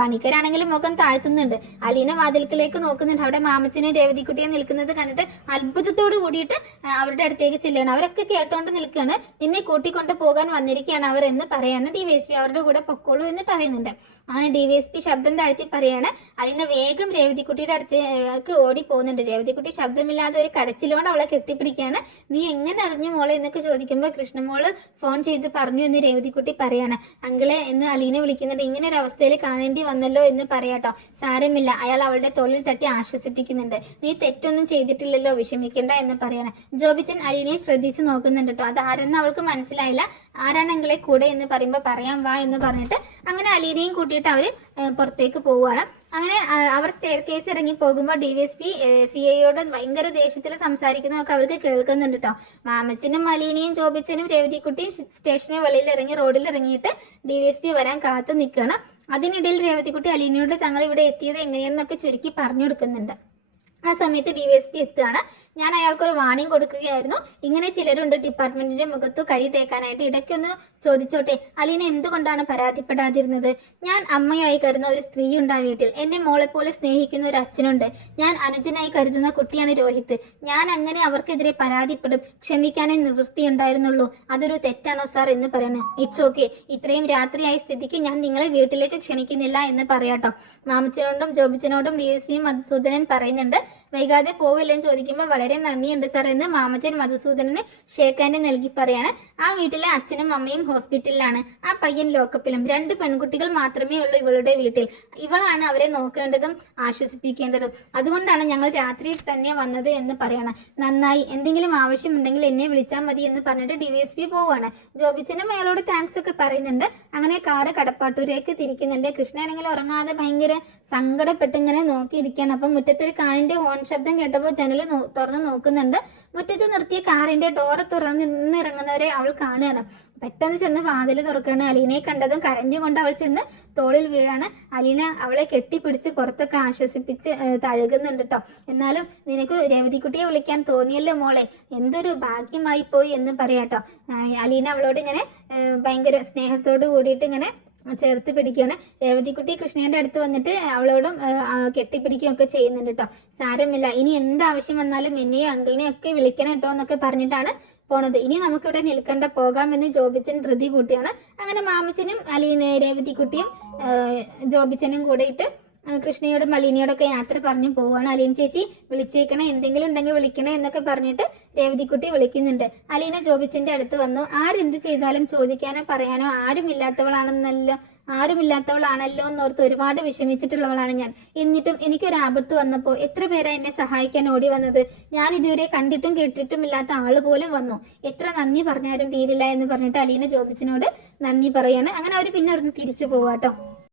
പണിക്കരാണെങ്കിലും മുഖം താഴ്ത്തുന്നുണ്ട്. അലീന വാതിൽക്കിലേക്ക് നോക്കുന്നുണ്ട്. അവിടെ മാമച്ചനും രേവതിക്കുട്ടിയെ നിൽക്കുന്നത് കണ്ടിട്ട് അത്ഭുതത്തോട് കൂടിയിട്ട് അവരുടെ അടുത്തേക്ക് ചെല്ലുകയാണ്. അവരൊക്കെ കേട്ടോണ്ട് നിൽക്കുകയാണ്. നിന്നെ കൂട്ടിക്കൊണ്ട് പോകാൻ വന്നിരിക്കുകയാണ് അവർ എന്ന് പറയാണ്. DYSP അവരുടെ കൂടെ പൊക്കോളൂ എന്ന് പറയുന്നുണ്ട്. അങ്ങനെ DYSP ശബ്ദം താഴ്ത്തി പറയാണ്. അലീന വേഗം രേവതിക്കുട്ടിയുടെ അടുത്തേക്ക് ഓടി പോകുന്നുണ്ട്. രേവതിക്കുട്ടി ശബ്ദമില്ലാതെ ഒരു കരച്ചിലോണ്ട് അവളെ കെട്ടിപ്പിടിക്കുകയാണ്. നീ എങ്ങനെ അറിഞ്ഞു മോളെ എന്നൊക്കെ ചോദിക്കുമ്പോൾ കൃഷ്ണമോള് ഫോൺ ചെയ്ത് പറഞ്ഞു എന്ന് രേവതിക്കുട്ടി പറയാണ്. അങ്കിളെ എന്ന് അലീന വിളിക്കുന്നുണ്ട്. ഇങ്ങനെ ഒരു അവസ്ഥയിൽ കാണേണ്ടി വന്നല്ലോ എന്ന് പറയാട്ടോ. സാരമില്ല, അയാൾ അവളുടെ തോളിൽ തട്ടി ആശ്വസിപ്പിക്കുന്നുണ്ട്. നീ തെറ്റൊന്നും ചെയ്തിട്ടില്ലല്ലോ, വിഷമിക്കണ്ട എന്ന് പറയാണ്. ജോബിച്ചൻ അലീനയെ ശ്രദ്ധിച്ച് നോക്കുന്നുണ്ട് കേട്ടോ. അത് ആരെന്ന് അവൾക്ക് മനസ്സിലായില്ല. ആരാണ് അങ്കിളെ കൂടെ എന്ന് പറയുമ്പോൾ പറയാം വാ എന്ന് പറഞ്ഞിട്ട് അങ്ങനെ അലീനയും കൂട്ടിയിട്ട് അവര് പുറത്തേക്ക് പോവുകയാണ്. അങ്ങനെ അവർ സ്റ്റെയർ കേസ് ഇറങ്ങി പോകുമ്പോൾ DYSP CIയോട് ഭയങ്കര ദേഷ്യത്തിൽ സംസാരിക്കുന്നതൊക്കെ അവർക്ക് കേൾക്കുന്നുണ്ട് കേട്ടോ. മാമച്ചനും അലീനയും ജോബിച്ചനും രേവതിക്കുട്ടിയും സ്റ്റേഷന് വെളിയിൽ ഇറങ്ങി റോഡിൽ ഇറങ്ങിയിട്ട് DYSP വരാൻ കാത്തു നിൽക്കുകയാണ്. അതിനിടയിൽ രേവതിക്കുട്ടി അലീനയോട് തങ്ങൾ ഇവിടെ എത്തിയത് എങ്ങനെയാണെന്നൊക്കെ ചുരുക്കി പറഞ്ഞു കൊടുക്കുന്നുണ്ട്. ആ സമയത്ത് DYSP എത്തുകയാണ്. ഞാൻ അയാൾക്കൊരു വാണിംഗ് കൊടുക്കുകയായിരുന്നു. ഇങ്ങനെ ചിലരുണ്ട് ഡിപ്പാർട്ട്മെന്റിന്റെ മുഖത്ത് കരി തേക്കാനായിട്ട്. ഇടയ്ക്കൊന്ന് ചോദിച്ചോട്ടെ, അലീന എന്തുകൊണ്ടാണ് പരാതിപ്പെടാതിരുന്നത്? ഞാൻ അമ്മയായി കരുതുന്ന ഒരു സ്ത്രീയുണ്ട് ആ വീട്ടിൽ. എന്റെ മോളെ പോലെ സ്നേഹിക്കുന്ന ഒരു അച്ഛനുണ്ട്. ഞാൻ അനുജനായി കരുതുന്ന കുട്ടിയാണ് രോഹിത്. ഞാൻ അങ്ങനെ അവർക്കെതിരെ പരാതിപ്പെടും. ക്ഷമിക്കാനേ നിവൃത്തിയുണ്ടായിരുന്നുള്ളൂ. അതൊരു തെറ്റാണോ സാർ എന്ന് പറയണേ? It's okay. ഇത്രയും രാത്രിയായ സ്ഥിതിക്ക് ഞാൻ നിങ്ങളെ വീട്ടിലേക്ക് ക്ഷണിക്കുന്നില്ല എന്ന് പറയാട്ടോ. മാമച്ചനോടും ജോബിച്ചനോടും DSP മധുസൂദനൻ പറയുന്നുണ്ട്. വൈകാതെ പോവില്ലെന്ന് ചോദിക്കുമ്പോൾ വളരെ നന്ദിയുണ്ട് സാർ എന്ന് മാമച്ചൻ മധുസൂദനന് ഷേക്ക് ഹാൻഡ് നൽകി പറയാണ്. ആ വീട്ടിലെ അച്ഛനും അമ്മയും ഹോസ്പിറ്റലിലാണ്. ആ പയ്യൻ ലോക്കപ്പിലും. 2 പെൺകുട്ടികൾ മാത്രമേ ഉള്ളൂ ഇവളുടെ വീട്ടിൽ. ഇവളാണ് അവരെ നോക്കേണ്ടതും ആശ്വസിപ്പിക്കേണ്ടതും. അതുകൊണ്ടാണ് ഞങ്ങൾ രാത്രിയിൽ തന്നെ വന്നത് എന്ന് പറയണം. നന്നായി. എന്തെങ്കിലും ആവശ്യമുണ്ടെങ്കിൽ എന്നെ വിളിച്ചാൽ മതി എന്ന് പറഞ്ഞിട്ട് DYSP പോവാണ്. ജോബിച്ചനും അയാളോട് താങ്ക്സ് ഒക്കെ പറയുന്നുണ്ട്. അങ്ങനെ കാറ് കടപ്പാട്ടൂരേക്ക് തിരിക്കുന്നുണ്ട്. കൃഷ്ണയാണെങ്കിൽ ഉറങ്ങാതെ ഭയങ്കര സങ്കടപ്പെട്ട് ഇങ്ങനെ നോക്കിയിരിക്കുകയാണ്. അപ്പം മുറ്റത്തൊരു കാറിന്റെ ഹോൺ ശബ്ദം കേട്ടപ്പോൾ ജനൽ തുറന്ന് നോക്കുന്നുണ്ട്. മുറ്റത്ത് നിർത്തിയ കാറിന്റെ ഡോറ് തുറന്നിറങ്ങുന്നവരെ അവൾ കാണുകയാണ്. പെട്ടെന്ന് ചെന്ന് വാതിൽ തുറക്കുകയാണ്. അലീനയെ കണ്ടതും കരഞ്ഞുകൊണ്ട് അവൾ ചെന്ന് തോളിൽ വീഴാണ്. അലീന അവളെ കെട്ടിപ്പിടിച്ച് പുറത്തൊക്കെ ആശ്വസിപ്പിച്ച് തഴുകുന്നുണ്ട് കേട്ടോ. എന്നാലും നിനക്ക് രേവതിക്കുട്ടിയെ വിളിക്കാൻ തോന്നിയല്ലോ മോളെ, എന്തൊരു ഭാഗ്യമായി പോയി എന്ന് പറയാട്ടോ. അലീന അവളോട് ഇങ്ങനെ ഭയങ്കര സ്നേഹത്തോട് കൂടിയിട്ട് ഇങ്ങനെ ചേർത്ത് പിടിക്കുകയാണ്. രേവതിക്കുട്ടി കൃഷ്ണയുടെ അടുത്ത് വന്നിട്ട് അവളോടും കെട്ടിപ്പിടിക്കുകയൊക്കെ ചെയ്യുന്നുണ്ട് കേട്ടോ. സാരമില്ല, ഇനി എന്താവശ്യം വന്നാലും എന്നെയും അങ്കിളിനെയും ഒക്കെ വിളിക്കണം കേട്ടോ എന്നൊക്കെ പറഞ്ഞിട്ടാണ് പോണത്. ഇനി നമുക്കിവിടെ നിൽക്കണ്ട, പോകാമെന്ന് ജോബിച്ചൻ ധൃതി കൂട്ടിയാണ്. അങ്ങനെ മാമച്ചനും രേവതിക്കുട്ടിയും ജോബിച്ചനും കൂടിയിട്ട് കൃഷ്ണയോടും അലീനയോടൊക്കെ യാത്ര പറഞ്ഞു പോവുകയാണ്. അലീന ചേച്ചി വിളിച്ചേക്കണേ, എന്തെങ്കിലും ഉണ്ടെങ്കിൽ വിളിക്കണേ എന്നൊക്കെ പറഞ്ഞിട്ട് രേവതിക്കുട്ടി വിളിക്കുന്നുണ്ട്. അലീന ജോബിച്ചന്റെ അടുത്ത് വന്നു. ആരെന്ത് ചെയ്താലും ചോദിക്കാനോ പറയാനോ ആരുമില്ലാത്തവളാണല്ലോ എന്നോർത്ത് ഒരുപാട് വിഷമിച്ചിട്ടുള്ളവളാണ് ഞാൻ. എന്നിട്ടും എനിക്കൊരു ആപത്ത് വന്നപ്പോൾ എത്ര പേരാ എന്നെ സഹായിക്കാൻ ഓടി വന്നത്. ഞാൻ ഇതുവരെ കണ്ടിട്ടും കേട്ടിട്ടും ഇല്ലാത്ത ആള് പോലും വന്നു. എത്ര നന്ദി പറഞ്ഞാലും തീരില്ല എന്ന് പറഞ്ഞിട്ട് അലീന ജോബിച്ചിനോട് നന്ദി പറയാണ്. അങ്ങനെ അവർ പിന്നെ അവിടുന്ന് തിരിച്ചു പോവാട്ടോ.